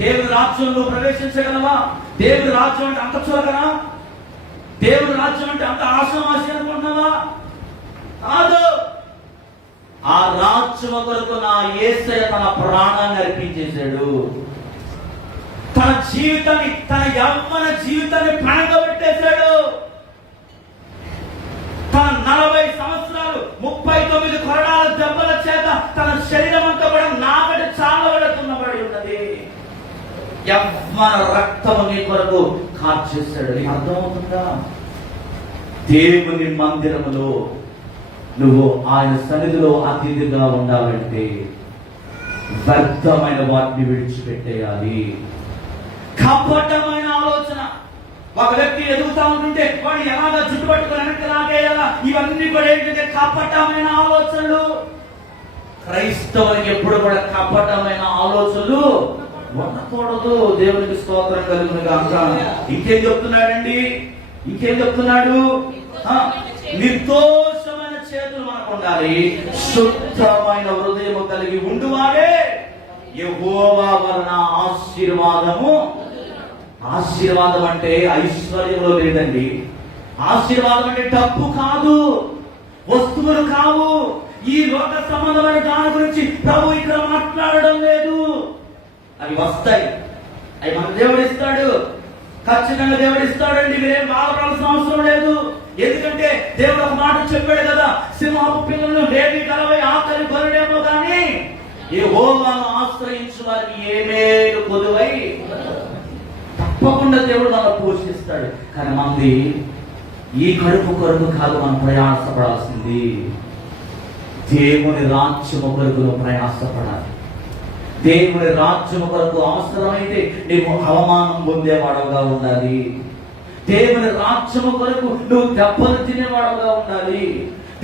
దేవుడి రాజ్యంలో ప్రవేశించగలవా? దేవుడి రాజ్యం అంటే అంత చులకనా? దేవుడి రాజ్యం అంటే అంత ఆశామాసి అనుకుంటున్నావా? కాదు. ఆ రాజ్యం కొరకు నా యేసయ్య తన ప్రాణాన్ని అర్పించేశాడు. తన జీవితాన్ని, తన యవ్వన జీవితాన్ని పణగబెట్టేశాడు. తన 40 సంవత్సరాలు 39 కొరడాల దెబ్బల చేత తన శరీరం అంతా కూడా నాగటి చాలబడుతున్నబడి ఉన్నది. యవ్వన రక్తము నీ కొరకు కార్చేశాడు. నీకు అర్థమవుతుందా? దేవుని మందిరములో నువ్వు ఆయన సన్నిధిలో అతిథిగా ఉండాలంటే వ్యర్థమైన వాటిని విడిచిపెట్టేయాలి. కపటమైన ఆలోచన. ఒక వ్యక్తి ఎదుగుతా ఉంటుంటే వాడు ఎలాగా జుట్టు పట్టుకుని వెనక్కి లాగేయాలా, ఇవన్నీ కూడా ఏంటంటే కపటమైన ఆలోచనలు. క్రైస్తవునికి ఎప్పుడు కూడా కపటమైన ఆలోచనలు ఉండకూడదు. దేవునికి స్తోత్రం కలుగును గాక. ఇంకేం చెప్తున్నాడండి? ఇంకేం చెప్తున్నాడు? నిర్దోషమైన చేతులు మనకు ఉండాలి, శుద్ధమైన హృదయము కలిగి ఉండువాడే యెహోవా వలన ఆశీర్వాదము. ఆశీర్వాదం అంటే ఐశ్వర్యంలో లేదండి. ఆశీర్వాదం అంటే డబ్బు కాదు, వస్తువులు కావు, ఈ లోక సంబంధమైన దాని గురించి ప్రభు ఇక్కడ మాట్లాడడం లేదు. అవి వస్తాయి, అవి మన దేవుడు ఇస్తాడు, ఖచ్చితంగా దేవుడు ఇస్తాడండి. మీరేం బాధపడాల్సిన అవసరం లేదు. ఎందుకంటే దేవుడు ఒక మాట చెప్పాడు కదా, సింహపు పిల్లలను లేవి గలవై ఆకలి కొనడేమో కానీ యెహోవాను ఆశ్రయించు వారికి ఏమేలు కొదువై. తప్పకుండా దేవుడు మనం పోషిస్తాడు. కానీ మంది ఈ కడుపు కొరకు కాదు మనం ప్రయాసపడాల్సింది, దేవుని రాజ్యము కొరకు ప్రయాసపడాలి. దేవుని రాజ్యము కొరకు అవసరమైతే నీవు అవమానం పొందేవాడుగా ఉండాలి. దేవుని రాజ్యము కొరకు నువ్వు దెబ్బలు తినేవాడుగా ఉండాలి.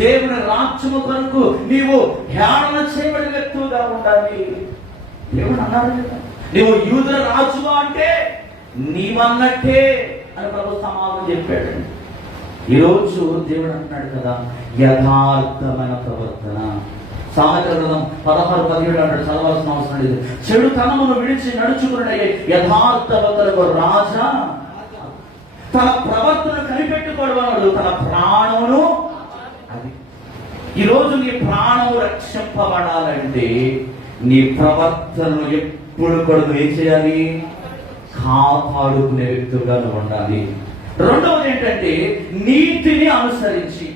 దేవుని రాజ్యము కొరకు నీవు హేళన చేయబడిన వ్యక్తులుగా ఉండాలి. దేవుడు అన్నాడు కదా, నువ్వు యూదుల రాజుగా అంటే నీవన్నట్టే అని ప్రభు సమాధానం చెప్పాడు. ఈరోజు దేవుడు అంటున్నాడు కదా, యథార్థమైన ప్రవర్తన. సామెతల గ్రంథం 16:17 అంటాడు, చదవాల్సిన అవసరం లేదు. చెడుతనమును విడిచి నడుచుకునే యథార్థవంతులకు రాజా తన ప్రవర్తన కనిపెట్టుకోవడం తన ప్రాణమును. అది ఈరోజు నీ ప్రాణము రక్షింపబడాలంటే నీ ప్రవర్తనను ఎప్పుడు కూడా ఏం చేయాలి? కాపాడుకునే వ్యక్తులుగా నువ్వు ఉండాలి. రెండవది ఏంటంటే నీతిని అనుసరించి.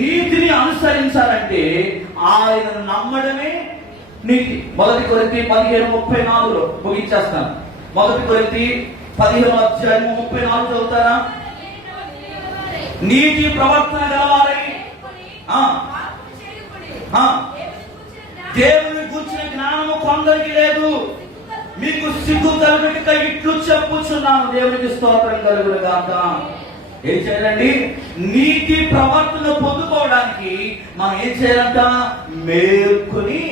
నీతిని అనుసరించాలంటే ఆయనను నమ్మడమే నీతి. 1 కొరింథీ 15:34 ముగించేస్తాను. మొదటి కొరింథీ 15:34 చదువుతారా? నీతి ప్రవర్తన గలవారై దేవుని గూర్చిన జ్ఞానము కొందరికి లేదు, మీకు సిగ్గు కలుగుట ఇట్లు చెప్పుచున్నాను. దేవునికి స్తోత్రం కలుగును గాక. ఏం చేయాలండి? నీతి ప్రవర్తన పొందుకోవడానికి మనం ఏం చేయాలంట? మేల్కొని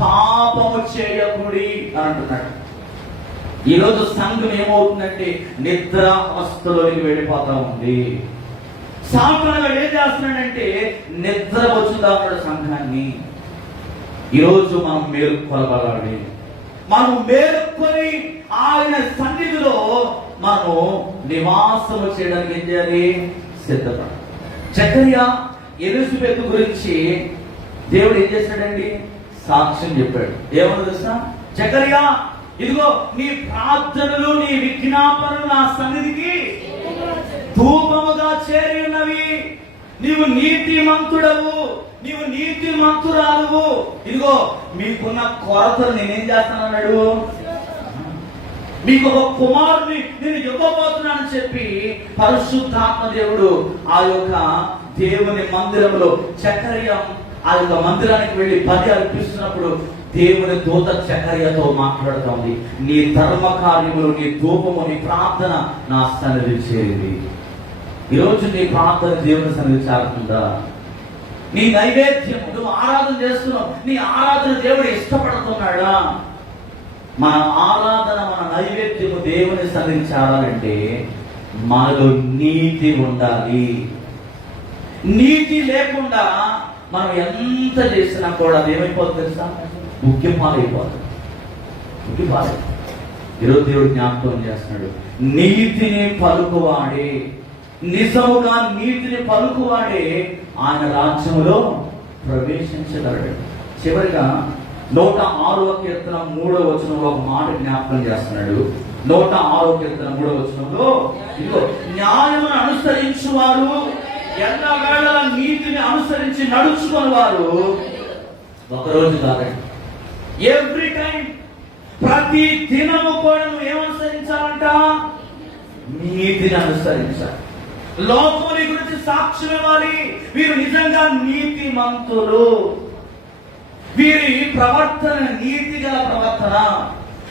పాపము చేయకుడి అని అంటున్నాడు. ఈరోజు సంఘం ఏమవుతుందంటే నిద్ర అవస్థలోకి వెళ్ళిపోతా ఉంది. సాధారణంగా ఏం చేస్తున్నాడంటే నిద్ర వచ్చుదా ఉన్నాడు సంఘాన్ని. ఈరోజు మనం మేలుకొలబడాలి. మనం మేలుకొని ఆయన సన్నిధిలో మనం నివాసము చేయడానికి ఏం చేయాలి? సిద్ధపడాలి. జకరియా ఎలిజబెత్ గురించి దేవుడు ఏం చేశాడండి? సాక్ష్యం చెప్పాడు. ఏమన్నా తెలుసా? జకరియా, ఇదిగో నీ ప్రార్థనలు, నీ విజ్ఞాపనలు నా సన్నిధికి ధూపముగా చేరి ఉన్నవి. నీవు నీతిమంతుడవు, నీవు నీతిమంతురాలువు. ఇదిగో మీకున్న కొరతలు నేనేం చేస్తానన్నాడు? మీకు ఒక కుమారుని నేను ఇవ్వబోతున్నానని చెప్పి పరిశుద్ధాత్మ దేవుడు ఆ యొక్క దేవుని మందిరంలో జకరియా ఆ యొక్క మందిరానికి వెళ్ళి బలి అర్పిస్తున్నప్పుడు దేవుని దూత జకర్యాతో మాట్లాడుతోంది. నీ ధర్మ కార్యములు, నీ ధూపము, నీ ప్రార్థన నా సన్నిధి చేరింది. ఈరోజు నీ ప్రార్థన దేవుని సన్నిధి చేరుతుందా? నీ నైవేద్యం, నువ్వు ఆరాధన చేస్తున్నావు, నీ ఆరాధన దేవుడు ఇష్టపడుతున్నాడా? మన ఆరాధన, మన నైవేద్యము దేవుని సన్నిధి చేరాలంటే మనలో నీతి ఉండాలి. నీతి లేకుండా మనం ఎంత చేసినా కూడా అది ఏమైపోతుంది తెలుసా? ముఖ్యపాలైపోతుంది. ఈరోజు దేవుడు జ్ఞాపకం చేస్తున్నాడు, నీతిని పలుకువాడే, నిజముగా నీతిని పలుకువాడే ఆయన రాజ్యములో ప్రవేశించగలడు. చివరిగా 106వ కీర్తన 3వ వచనంలో ఒక మాట జ్ఞాపకం చేస్తున్నాడు. 106వ కీర్తన 3వ వచనంలో, ఇదిగో న్యాయమును అనుసరించువారు, ఎల్లవేళలా నీతిని అనుసరించి నడుచుకుని వారు ఒకరోజు కాదండి, ఎవ్రీ టైం, ప్రతి దినము కూడా నువ్వు ఏమనుసరించాలంట? నీతిని అనుసరించాలి. లోకముని గురించి సాక్ష్యం ఇవ్వాలి. వీరు నిజంగా నీతిమంతులు, వీరి ప్రవర్తన నీతి గల ప్రవర్తన,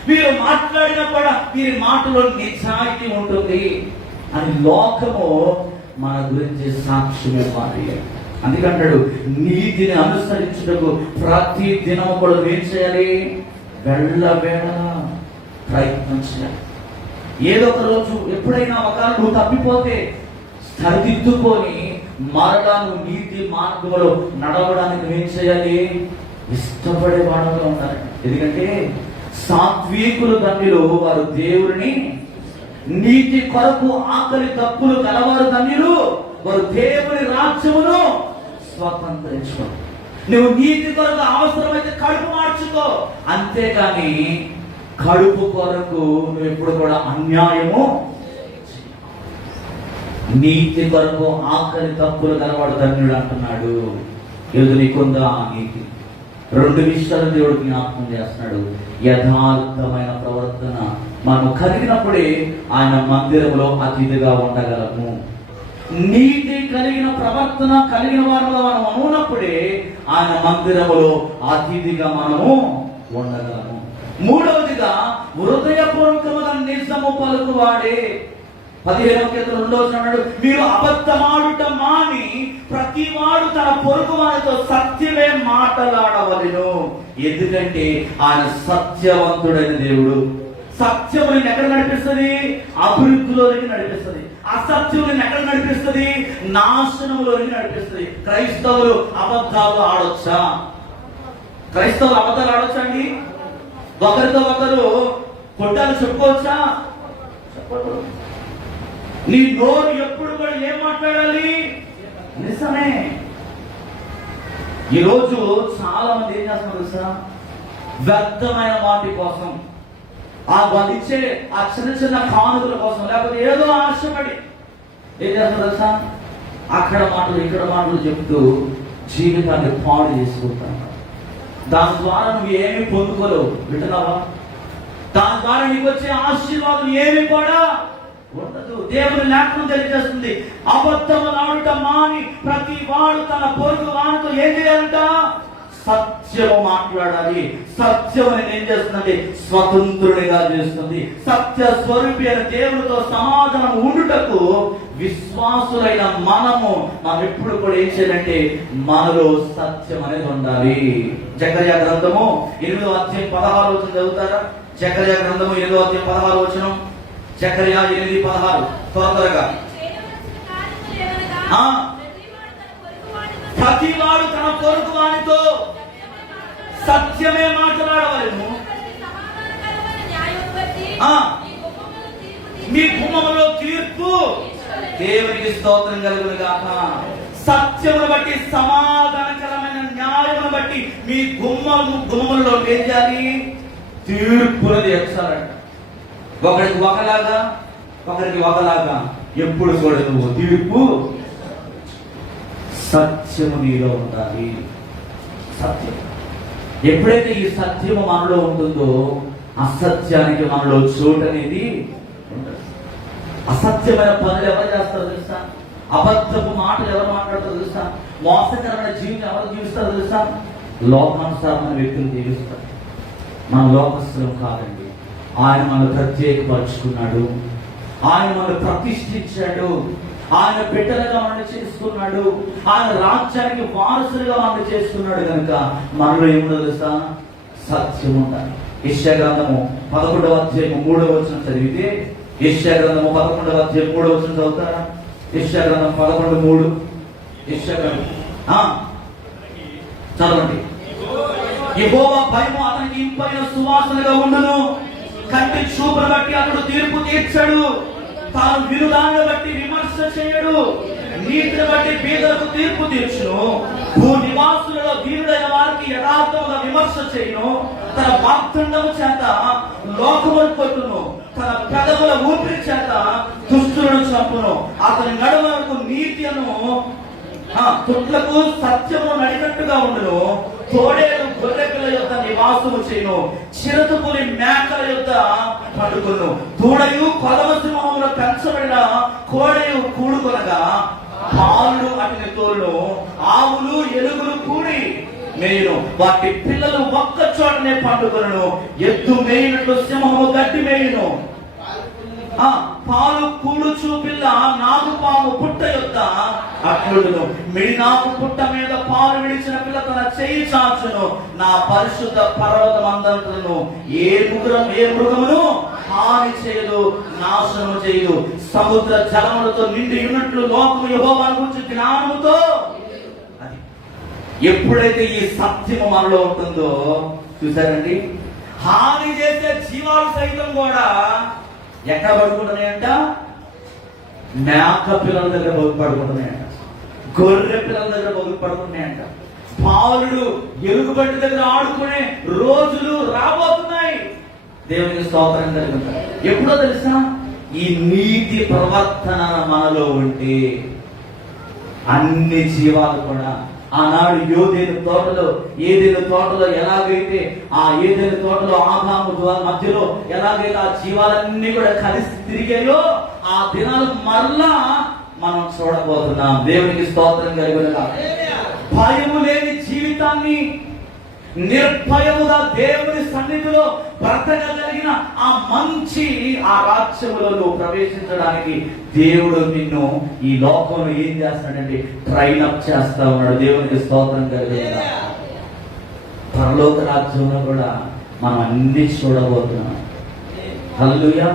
వీరు మాట్లాడినప్పుడు వీరి మాటలో నిజాయితీ ఉంటుంది అని లోకము మన గురించి సాక్ష్యం ఇవ్వాలి. అందుకంటాడు, నీతిని అనుసరించుటకు ప్రతి దినం కూడా ఏం చేయాలి? వెళ్ళవేళ ప్రయత్నం చేయాలి. ఏదో ఒక రోజు ఎప్పుడైనా ఒక నువ్వు తప్పిపోతే సరిదిద్దుకొని మరలా నువ్వు నీతి మార్గంలో నడవడానికి నువ్వేం చేయాలి? ఇష్టపడే వాడుగా ఉండాలి. ఎందుకంటే సాత్వికులు ధన్యులు, వారు దేవుని నీతి కొరకు ఆకలి తప్పులు కలవారు ధన్యులు, వారు దేవుని రాజ్యమును స్వతంత్రించుకో. నువ్వు నీతి కొరకు అవసరమైతే కడుపు మార్చుకో, అంతేకాని కడుపు కొరకు నువ్వు ఎప్పుడు కూడా అన్యాయము. నీతి కొరకు ఆకలి తప్పులు కలవాడు ధన్యుడు అంటున్నాడు. ఈరోజు నీకుందా నీతి? 2 విషయాలు దేవుడు జ్ఞాపకం చేస్తున్నాడు. యథార్థమైన ప్రవర్తన, మనం కలిగినప్పుడే ఆయన మందిరంలో అతిథిగా ఉండగలము. నీతి కలిగిన ప్రవర్తన కలిగిన వారిలో మనం ఉన్నప్పుడే ఆయన మందిరములో అతిథిగా మనము ఉండగలము. 3వదిగా హృదయపూర్వకముగా నిజము పలుకువాడే. 15వ కీర్తన 2వ వచనం, మీరు అబద్ధమాడుట మాని ప్రతి వాడు తన పొరుగు వారితో సత్యమే మాట్లాడవలెను. ఎందుకంటే ఆయన సత్యవంతుడైన దేవుడు. సత్యము నేను ఎక్కడ నడిపిస్తుంది? అభివృద్ధిలోనికి నడిపిస్తుంది. అసత్యం నేను ఎక్కడ నడిపిస్తుంది? నాశనంలోనికి నడిపిస్తుంది. క్రైస్తవులు అబద్ధాలు ఆడొచ్చా? క్రైస్తవులు అబద్ధాలు ఆడొచ్చా అండి? ఒకరితో ఒకరు కొట్టాలు చెప్పుకోవచ్చా? చెప్పకూడదు. నీ నోరు ఎప్పుడు కూడా ఏం మాట్లాడాలి? నిజమే. ఈరోజు చాలా మంది ఏం చేస్తున్నారు తెలుసా? వ్యర్థమైన వాటి కోసం, వాళ్ళు ఇచ్చే ఆ చిన్న చిన్న కానుకల కోసం, లేకపోతే ఏదో ఆశపడి ఏం చేస్తారు తెలుసా? అక్కడ మాటలు ఇక్కడ మాటలు చెప్తూ జీవితాన్ని పాడు చేసుకుంటాను. దాని ద్వారా నువ్వు ఏమి పొందుకోలేవు. వింటున్నావా? దాని ద్వారా నీకు వచ్చే ఆశీర్వాదం ఏమి కూడా ఉండదు. దేవుని లేఖనం తెలియజేస్తుంది, అబద్ధములు ఆడుట మాని ప్రతి వాడు తన పొరుగు వానితో ఏం చేయాలంట? సత్యము మాట్లాడాలి. సత్యం అని ఏం చేస్తుందండి? స్వతంత్రుడిగా చేస్తుంది. సత్య స్వరూపి అయిన దేవుడితో సమాధానం ఉండుటకు విశ్వాసులైన మనం ఎప్పుడు కూడా ఏం చేయాలంటే మనలో సత్యం అనేది ఉండాలి. జకర్యా గ్రంథము 8వ అధ్యాయం 16వ వచనం చదువుతారా? జకర్యా గ్రంథము 8వ అధ్యాయం 16వ వచనం. జకర్యా 8:16 త్వరగా. ప్రతివాడు తన పొరుగు వానితో సత్యమే మాట్లాడవలెను, మీ గుమ్మములో తీర్పు దేవునికి స్తోత్రం కలుగును గాక. సత్యమును బట్టి, సమాధానకరమైన న్యాయమును బట్టి మీ గుమ్మములలో ఏం చేయాలి? తీర్పును తీర్చాలంట. ఒకరికి ఒకలాగా, ఒకరికి ఒకలాగా ఎప్పుడు కూడా నువ్వు తీర్పు. సత్యము నీలో ఉండాలి. సత్యం ఎప్పుడైతే ఈ సత్యము మనలో ఉంటుందో అసత్యానికి మనలో చోటు అనేది ఉండదు. అసత్యమైన పనులు ఎవరు చేస్తారో తెలుసా? అబద్ధపు మాటలు ఎవరు మాట్లాడతారో తెలుసా? మోసకరమైన జీవితం ఎవరు జీవిస్తారో తెలుసా? లోకానుసారమైన వ్యక్తులు జీవిస్తారు. మన లోకస్తులం కాదండి. ఆయన మనల్ని ప్రత్యేకపరుచుకున్నాడు, ఆయన మనల్ని ప్రతిష్ఠించాడు, ఆయన బిడ్డలుగా మనల్ని చేసుకున్నాడు, ఆయన రాజ్యానికి వారసులుగా మనల్ని చేసుకున్నాడు. కనుక మనలో ఏముండదు తెలుసా? సత్యం ఉండాలి. యెషయా గ్రంథము 11వ అధ్యాయం 3వ వచనం చదివితే, యెషయా గ్రంథము 11వ అధ్యాయం 3వ వచనం చదువుతారా? యెషయా గ్రంథం 11:3. యెషయా గ్రంథం చదవండి. యెహోవా భయము అతనికి ఇంపైన సువాసనగా ఉండును, కంటి చూపును బట్టి అతడు తీర్పు తీర్చడు, తాను వినుదాన్ని బట్టి విమర్శ చేయడు, నీతిని బట్టి బీదలకు తీర్పు తీర్చును, భూ నివాసులలో దీనులైన వారికి యథార్థంగా విమర్శ చేయును, తన వాగ్దండము చేత లోకమును కొట్టును, తన పెదవుల ఊపిరి చేత దుష్టులను చంపును, అతని నడుమకు నీతిను తుట్లకు సత్యము నడినట్టుగా ఉండును, తోడేలు గొర్రెపిల్ల యొక్క నివాసము చేయును, చిరుతపులి మేకల యొక్క పడుకును, దూడయు కొదమ సింహములో పెంచబడిన కోడయు కూడుకొనగా పాలు అతని తోలును, ఆవులు ఎలుగులు కూడి మేయును, వాటి పిల్లలు ఒక్క చోటనే పండుకొను, ఎద్దు మేయినట్లు సింహము గడ్డి మేయును, పాలు కూడు చూపిల్ల నాగుపాము పుట్ట యొక్క అట్లుడును, మిడినాగు పుట్ట మీద పాలు విడిచిన పిల్ల తన చెయ్యి చాచును, నా పరిశుద్ధ పర్వతమందంతను ఏ మృగమును హాని చేయదు, నాశనము చేయదు, సముద్ర జలములతో నిండి ఉన్నట్లు లోకము యెహోవాను గురించి జ్ఞానముతో. అది ఎప్పుడైతే ఈ సత్యము మనలో ఉంటుందో చూసారండి, హాని చేసే జీవాలు సైతం కూడా ఎక్కడ పడుకుంటున్నాయంట? మేక పిల్లల దగ్గర పడుకుంటున్నాయంట, గొర్రె పిల్లల దగ్గర పడుకుంటున్నాయంట, పావులు ఎలుగుబంటి దగ్గర ఆడుకునే రోజులు రాబోతున్నాయి. దేవునికి స్తోత్రం కలుగుతుంది. ఎప్పుడో తెలుసా? ఈ నీతి ప్రవర్తన మనలో ఉంటే అన్ని జీవాలు కూడా ఆనాడు ఏదెను తోటలో ఎలాగైతే ఆ ఏదెను తోటలో ఆదాము మధ్యలో ఎలాగైతే ఆ జీవాలన్నీ కూడా కలిసి తిరిగాయో ఆ దినాలు మరలా మనం చూడబోతున్నాం. దేవునికి స్తోత్రం కలుగునుగా. భయము లేని జీవితాన్ని, నిర్భయముగా దేవుని సన్నిధిలో బ్రతకగలిగిన ఆ మంచి ఆ రాజ్యములో నువ్వు ప్రవేశించడానికి దేవుడు నిన్ను ఈ లోకంలో ఏం చేస్తాడంటే ట్రైన్ అప్ చేస్తా ఉన్నాడు. దేవునికి స్తోత్రం కలుగునుగా. పరలోక రాజ్యంలో కూడా మనం అన్ని చూడబోతున్నాం. హల్లెలూయా.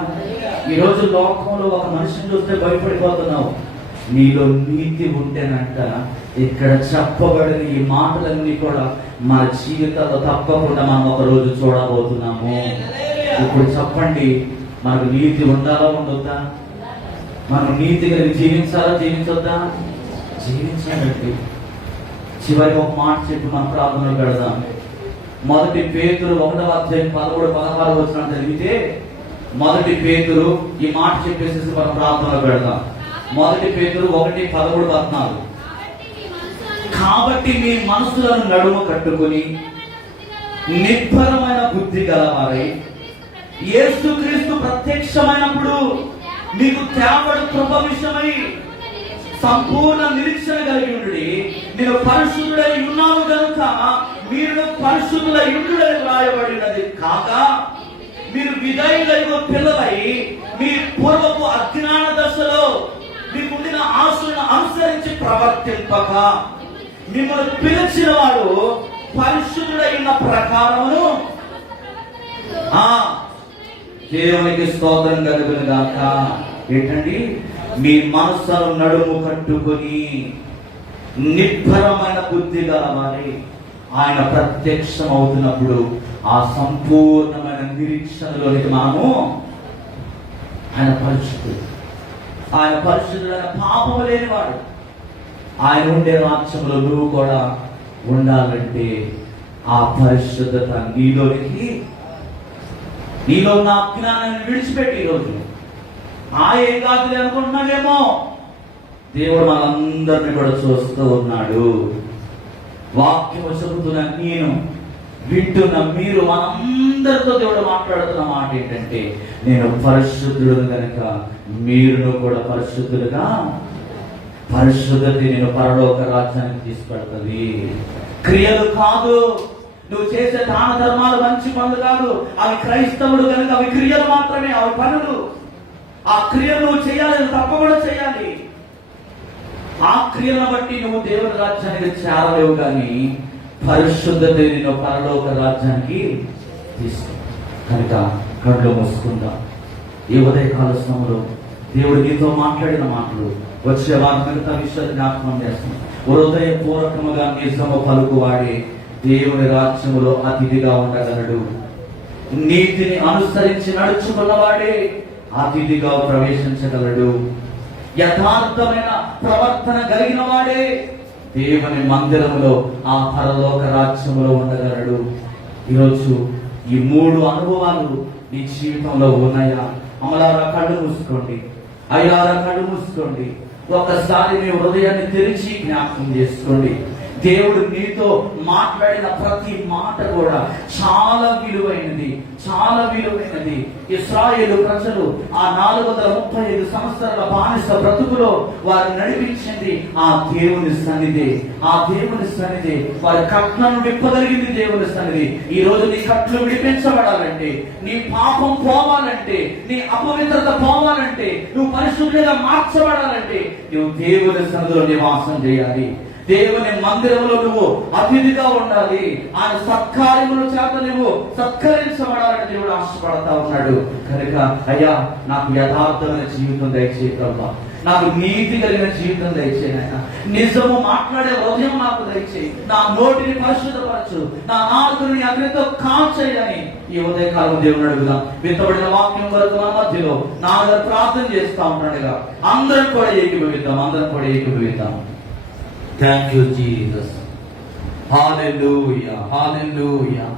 ఈరోజు లోకంలో ఒక మనిషిని చూస్తే భయపడిపోతున్నావు. నీలో నీతి ఉంటేనంట ఇక్కడ చెప్పబడిన ఈ మాటలన్నీ కూడా మన జీవితాల్లో తప్పకుండా మనం ఒక రోజు చూడబోతున్నాము. ఇప్పుడు చెప్పండి, మనకు నీతి ఉండాలా ఉండొద్దా? మనం నీతిగా జీవించాలా జీవించొద్దా? జీవించాలండి. చివరికి ఒక మాట చెప్పి మన ప్రార్థనలో పెడదాం. 1 పేతురు 1వ అధ్యాయం 13-16 వచనం చదివితే, 1 పేతురు ఈ మాట చెప్పేసి మన ప్రార్థనలో పెడదాం. 1 పేతురు 1:13-14. కాబట్టి మీ మనసులను నడుమ కట్టుకుని నిబ్బరమైన బుద్ధి గలవారై యేసుక్రీస్తు ప్రత్యక్షమైనప్పుడు మీకు తేబడు కృప విషయమై సంపూర్ణ నిరీక్షణ కలిగి ఉండి, నేను పరిశుద్ధుడై ఉన్నాను కనుక మీరు పరిశుద్ధులై ఉండుడని రాయబడినది కాక, మీరు విధేయులైన పిల్లలై మీ పూర్వపు అజ్ఞాన దశలో మీకుండిన ఆశలను అనుసరించి ప్రవర్తింపక, మిమ్మల్ని పిలిచిన వాడు పరిశుద్ధుడైన ప్రకారమును దేవునికి స్తోత్రం కలుగును గాక. ఏంటండి? మీ మనసును నడుము కట్టుకొని నిర్భరమైన బుద్ధి గలవారి ఆయన ప్రత్యక్షం అవుతున్నప్పుడు ఆ సంపూర్ణమైన నిరీక్షణలోనికి మనము, ఆయన పరిశుద్ధుడు, ఆయన పరిశుద్ధుడైన పాపము లేనివాడు. ఆయన ఉండే రాజ్యంలో నువ్వు కూడా ఉండాలంటే ఆ పరిశుద్ధత నీలో ఉన్న అజ్ఞానాన్ని విడిచిపెట్టి ఈరోజు ఏం కాదులే అనుకుంటున్నావేమో, దేవుడు మనందరినీ కూడా చూస్తూ ఉన్నాడు. వాక్యము చెబుతున్న నేను, వింటున్న మీరు, మనందరితో దేవుడు మాట్లాడుతున్న మాట ఏంటంటే, నేను పరిశుద్ధుడు కనుక మీరును కూడా పరిశుద్ధులుగా, పరిశుద్ధత నేను పరలోక రాజ్యానికి తీసుకెళ్తుంది. క్రియలు కాదు, నువ్వు చేసే దాన ధర్మాలు మంచి పనులు కాదు, అవి క్రైస్తవుడు కనుక అవి క్రియలు మాత్రమే, అవి పనులు. ఆ క్రియలు నువ్వు చేయాలి, తప్పకుండా చేయాలి. ఆ క్రియలను బట్టి నువ్వు దేవుని రాజ్యానికి చేరలేవు, కానీ పరిశుద్ధత నేను పరలోక రాజ్యానికి తీసుకో. కనుక కళ్ళు మూసుకుందాం. ఈ ఉదయకాల సమయంలో దేవుడు నీతో మాట్లాడిన మాటలు వచ్చే వారి మిగతా విషయాలు జ్ఞాపకం చేస్తాం. హృదయపూర్వకముగా నిజము పలుకువాడే దేవుని రాజ్యములో అతిథిగా ఉండగలడు. నీతిని అనుసరించి నడుచుకున్నవాడే అతిథిగా ప్రవేశించగలడు. యథార్థమైన ప్రవర్తన కలిగిన వాడే దేవుని మందిరములో, ఆ పరలోక రాజ్యములో ఉండగలడు. ఈరోజు ఈ 3 అనుభవాలు నీ జీవితంలో ఉన్నాయా? అమలారా కళ్ళు మూసుకోండి, అయ్యారా కళ్ళు మూసుకోండి. ఒక్కసారి మీ హృదయాన్ని తెరిచి జ్ఞాపకం చేసుకోండి. దేవుడు నీతో మాట్లాడిన ప్రతి మాట కూడా చాలా విలువైనది, చాలా విలువైనది. ఇశ్రాయేలు ప్రజలు ఆ 435 సంవత్సరాల బానిస బ్రతుకులో వారు నడిపించింది ఆ దేవుని సన్నిధి. ఆ దేవుని సన్నిధి వారి కట్లను విప్పగలిగింది దేవుని సన్నిధి. ఈ రోజు నీ కట్లు విడిపించబడాలంటే, నీ పాపం పోవాలంటే, నీ అపవిత్రత పోవాలంటే, నువ్వు పరిశుద్ధంగా మార్చబడాలంటే నువ్వు దేవుని సన్నిధిలో నివాసం చేయాలి. దేవుని మందిరంలో నువ్వు అతిథిగా ఉండాలి. ఆయన సత్కార్యముల చేత నువ్వు సత్కరించబడాలని దేవుడు ఆశపడతా ఉన్నాడు. కనుక అయ్యా, నాకు యథార్థమైన జీవితం దయచేయి ప్రభా, నాకు నీతి కలిగిన జీవితం దయచేయి నాయన, నిజము మాట్లాడే హృదయం నాకు దయచేయి, నా నోటిని పరిశుద్ధపరచు, నా నాలుకని అగ్నితో కాల్చేయని ఈ ఉదయకాలం దేవుని అడుగుదాం. విత్తబడిన వాక్యం వరకు మన మధ్యలో నా ప్రార్థన చేస్తా ఉన్నాడుగా అందరం కూడా ఏకీభవిద్దాం, అందరం కూడా ఏకీభవిద్దాం. Thank you, Jesus. Hallelujah. Hallelujah.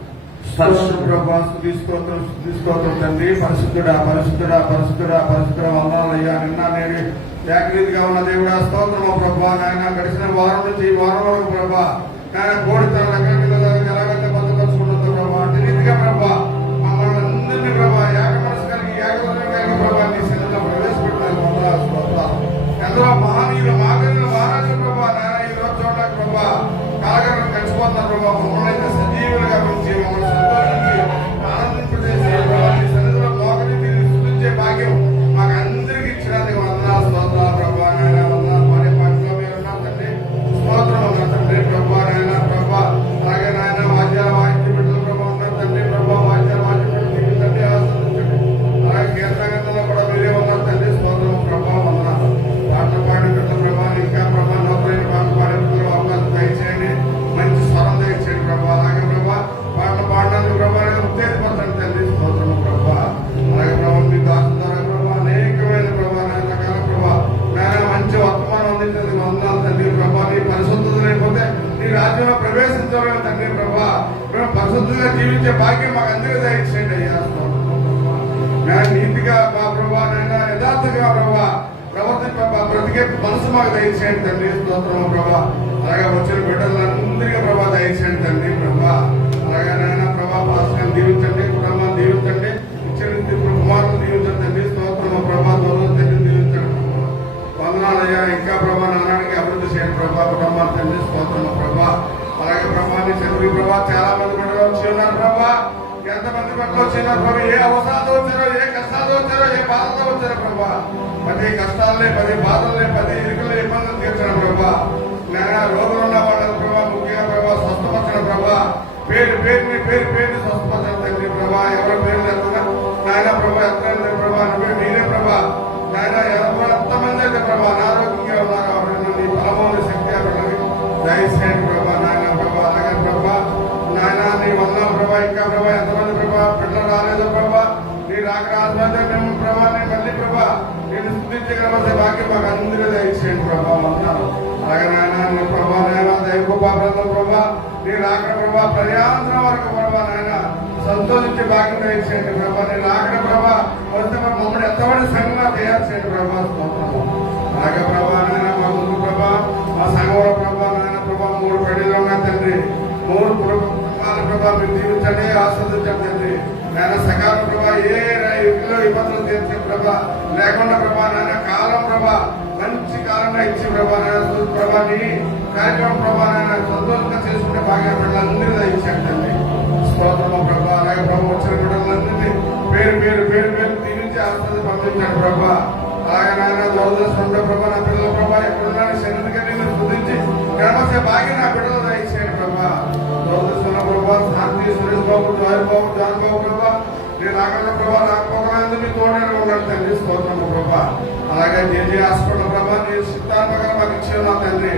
స్తోత్రం తండ్రి. పరిశుద్ధుడా పరిశుద్ధుడా పరిశుద్ధుడా పరిశుద్ధుడా వందనాలయ్యా. నిన్న నేను ఏకరీతిగా ఉన్న దేవుడా స్తోత్రము ప్రభా. నాయన గడిచిన వారం నుంచి ఈ వారం వరకు ప్రభా, నాయన కోడి తన ఎలాగైతే భద్రపరుచుకుంటుందో ప్రభా, అటు రీతిగా ప్రభా మమ్మల్ని అందరినీ ప్రభా ఏక మనసు కలిగి ఏక ప్రభా నీ సన్నిధిలో ప్రవేశపెట్టాలి. వందనాలు స్తోత్రాలు. ఎందరో మహనీయులు మాగరులు మహారాజు ప్రభా, నాయన ఈ రోజు చూడడానికి ప్రభా కాలగరం కలిసిపోతున్నారు ప్రభా. మమ్మల్ని సజీవులుగా పెంచి మమ్మల్ని సంతోషించి ఆనందింపజేసి ప్రభా నీ సన్నిధిలో మోకరించి స్తుతించే భాగ్యం మాకు అందరికి ఇచ్చినందుకు వందనాలు స్తోత్రాలు ప్రభా. నాయన వందనాలు. మరి పట్ల మీరు ఉన్నాం తండ్రి, స్తోత్రం ఉన్నా తండ్రి ప్రభా. నాయన ప్రభా అలాగే నాయన వాద్యాల వాయిద్య బిడ్డలు ప్రభా ఉన్నారు తండ్రి ప్రభా. వాద్యాల వాద్య బిడ్డలు తండ్రి ఆశ్రయించండి. అలాగే కేంద్రంలో కూడా మీరే ఉన్నారు తండ్రి. స్తోత్రం ప్రభా. వందనాలు. పాటలు పాడిన బిడ్డల ప్రభా ఇంకా ప్రభా నౌకరైన పాటలు పాడే బిడ్డలు అవకాశం దయచేయండి, మంచి స్వరం దయచేయండి ప్రభా. అలాగే ప్రభా పాటలు పాడడానికి ప్రభా ఉత్తేజపరచండి తండ్రి. స్తోత్రం ప్రభా. అలాగే ప్రభా మీ దాసు ద్వారా ప్రభా అనేకమైన ప్రభా రకాల ప్రభా నాయన మంచి వర్తమానం అందించేందుకు వందనాలు తండ్రి ప్రభా. నీ పరిశుద్ధత లేకపోతే నీ రాజ్యంలో ప్రవేశించలేము తండ్రి ప్రభా. మేము పరిశుద్ధంగా జీవించే భాగ్యం మాకు అందరికీ దయచేయండి అయ్యా. నీతిగా మా ప్రభా నాయన యథార్థంగా ప్రభా బ్రతికే మనసు మాకు దయచేయండి తండ్రి. స్తోత్రము ప్రభా. అలాగే వచ్చిన బిడ్డలందరికీ ప్రభా దయచేయండి తండ్రి ప్రభా. అలాగే నాయన ప్రభా భాస్కర్ దీవించండి, కుటుంబాన్ని దీవించండి, ఇచ్చిన వందనాలయ్యా. ఇంకా ప్రభా నాన్నకి అభివృద్ధి చేయండి ప్రభా. కుటుంబాన్ని తండ్రి స్తోత్రము ప్రభా. అలాగే ప్రభాని చంద్రుడి ప్రభా చాలా మంది బిడ్డలు వచ్చి ఉన్నారు ప్రభా. ఎంతమంది బిడ్డలు వచ్చినారు ప్రభా. ఏ అవసరాలతో వచ్చారో, ఏ కష్టాలతో వచ్చారో, ఏ బాధలతో వచ్చారో ప్రభా. ప్రతి కష్టాలనే, ప్రతి బాధల్ని, ప్రతి ఇరుకులు ఇబ్బందులు తీర్చడం ప్రభా. నేను రోగులు ఉన్న వాళ్ళని ప్రభా ముఖ్యంగా ప్రభా స్వస్థపరచడం ప్రభా. పేరుని స్వస్థపరచడం తండ్రి ప్రభా. ఎవరి పేరు ఎత్తున్నా నాయన ప్రభా ఎత్తలేదు ప్రభా. నువ్వే మీరే ప్రభా. నాయన ఎంతమంది అయితే ప్రభా అనారోగ్యంగా ఉన్నారు అప్పుడు నీ బలమైన శక్తి అభివృద్ధి దయచేయండి ప్రభా. నాయన ప్రభా అలాగే ప్రభా నాయన నీ వందనాలు ప్రభా. ఇంకా ప్రభా ఎంతమంది ప్రభా బిడ్డలు రాలేదు ప్రభా. నీ రాకరాజు మేము ప్రభా నీ మళ్ళీ ప్రభా నేను స్థుతించగలమనే భాగ్యం మాకు అందరూ దయచేయండి ప్రభా. వందనాలు అలాగే నాయన నీ ప్రభా నాయన దైవోపాబ్రతం ప్రభా. నీ రాక ప్రభా పర్యాంతరం వరకు ప్రభా నాయన సంతోషించే భాగ్యం దయచేయండి ప్రభా. నీ రాక ప్రభా వస్తే మమ్మల్ని ఎంతమంది సంఘంగా తయారు చేయండి ప్రభా. అలాగే ప్రభా నాయన మా ముందు ప్రభా మా సంఘంలో ప్రభా నాయన ప్రభా 3 పెళ్లిలో ఉన్న తండ్రి 3 కుటుంబాల ప్రభా మీరు దీవించండి, ఆస్వాదించండి తండ్రి. నాయన సకాలం ప్రభా ఏ ఇంట్లో ఇబ్బందులు తీర్చే ప్రభా లేకుండా ప్రభా నాయన కాలం ప్రభా మంచి కాలంగా ఇచ్చి ప్రభా నాయన ప్రభా నీ కార్యక్రమం ప్రభా నాయన సంతోషంగా చేసుకుంటే భాగ్య బిడ్డలందరూ ఇచ్చాడు తండ్రి. స్తోత్రము ప్రభా. అలాగే ప్రభా వచ్చిన బిడ్డలందరినీ పేరు దీవించి ఆస్వాది పంపించాడు ప్రభా. అలాగే నాయన దౌరదర్శనం ప్రభా నా పిల్లల ప్రభా ఎక్కడున్నా శరీరంగా నేను స్తుతించి గణపతి భాగ్యం నా బిడ్డలు దయచేయండి ప్రభా. దౌరదర్శనం ప్రభా శాంతి సురేష్ బాబు, జాన్ బాబు ప్రభా నేను రాగల ప్రభా రాకపోకలందరూ మీ తోడని ఉన్నాడు తండ్రి. స్తోత్రము ప్రభా. అలాగే జేజే హాస్పిటల్ ప్రభా నీ సిద్ధాంతంగా మాకు ఇచ్చిన తండ్రి.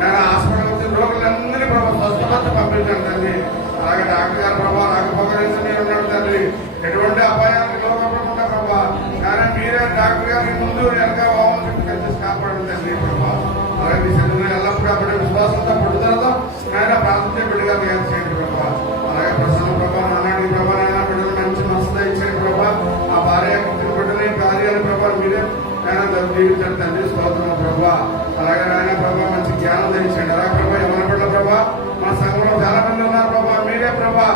నేను హాస్పిటల్ వచ్చిన రోగులందరినీ ప్రభా స్వస్థపరిచి పంపించాను తండ్రి. అలాగే డాక్టర్ గారు ప్రభా రాకపోకలేసి మీరు ఉన్నాడు తండ్రి. ఎటువంటి అపాయాన్ని లోపడకుండా ప్రభా కానీ మీరే డాక్టర్ గారి ముందు వెనక వామని కలిసి కాపాడండి తండ్రి ప్రభా. అలాగే మీ శరీరంలో ఎల్లప్పుడూ అప్పటి విశ్వాసంతో పట్టుదలతో ఆయన ప్రార్థించే బిడ్డగా తయారు చేయండి ప్రభా. అలాగే ప్రసన్న ప్రభా నానాడి ప్రభా నాయన బిడ్డలు మంచి మనసు ఇచ్చేయండి ప్రభా. ఆ భార్య బిడ్డని కార్యాన్ని ప్రభా మీరే ఆయన జీవించండి తండ్రి. స్తోత్రము ప్రభా. అలాగే నాయన ప్రభా మంచి జ్ఞానం తెచ్చేయండి. అలాగే ప్రభా ఎవరి బిడ్డ ప్రభా మా సంఘంలో చాలా మంది ఉన్నారు ప్రభా మీరే ప్రభా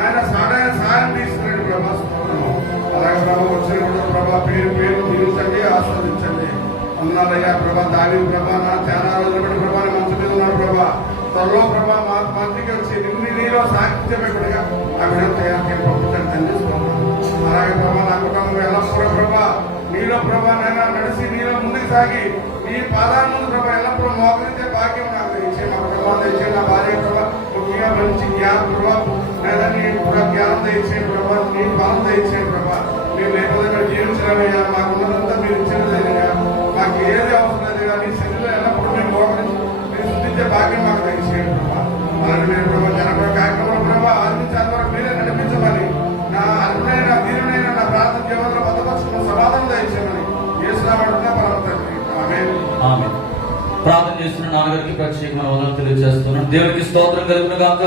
ఆయన సాయం తీసుకురండి ప్రభా. స్తోత్రము. అలాగే ప్రభా వచ్చిన ప్రభా పేరు దీవించండి, ఆస్వాదించండి. అన్నారయ్యా ప్రభా దాని ప్రభా నా చాలా రోజులు బట్టి ప్రభా మంచి మీద ఉన్నారు ప్రభా. త్వరలో ప్రభా మా మందికి వచ్చి నీలో సాక్షిగా ఆ విధంగా తయారు పంపించండి తండ్రి. అలాగే ప్రభా నా కుటుంబం ఎలా కూడా ప్రభా నీలో ప్రభా నైనా నడిచి నీలో ముందుకు సాగి నీ పాదాల ముందు ప్రభా ఎల్లప్పుడూ మోకరించే భాగ్యం నాకు ఇచ్చే మా ప్రభావం తెచ్చే నా భార్య ప్రభా ముఖ్యంగా మంచి జ్ఞానం ప్రభా లేదా నీ జ్ఞానం తెచ్చేయండి ప్రభా. నీ బలం తెచ్చేయండి ప్రభా. మేము లేకపోతే జీవించలేమయ్యా. మాకు ఉన్నదంతా మీరు ఇచ్చేదయ్యా. మాకు ఏది అవసరం లేదు కానీ శరీరంలో ఎల్లప్పుడూ మేము మోకరించి మీరు సృష్టించే భాగ్యం మాకు తెచ్చేయండి ప్రభా. అలాగే నేను ప్రభా జనపడ కార్యక్రమం ప్రభా అందించాలి వరకు మీరే నడిపించమని నా అర్హులైన తీరునైన నా ప్రార్థన జీవనంలో భద్రపరుచుకున్న సమాధానం దయచేయమని యేసునామమున పరమతండ్రి ఆమేన్. ప్రార్థన చేస్తున్న నాన్నగారికి ప్రత్యేకమైన వందనాలు తెలియజేస్తున్నాను. దేవునికి స్తోత్రం కలుగును గాక.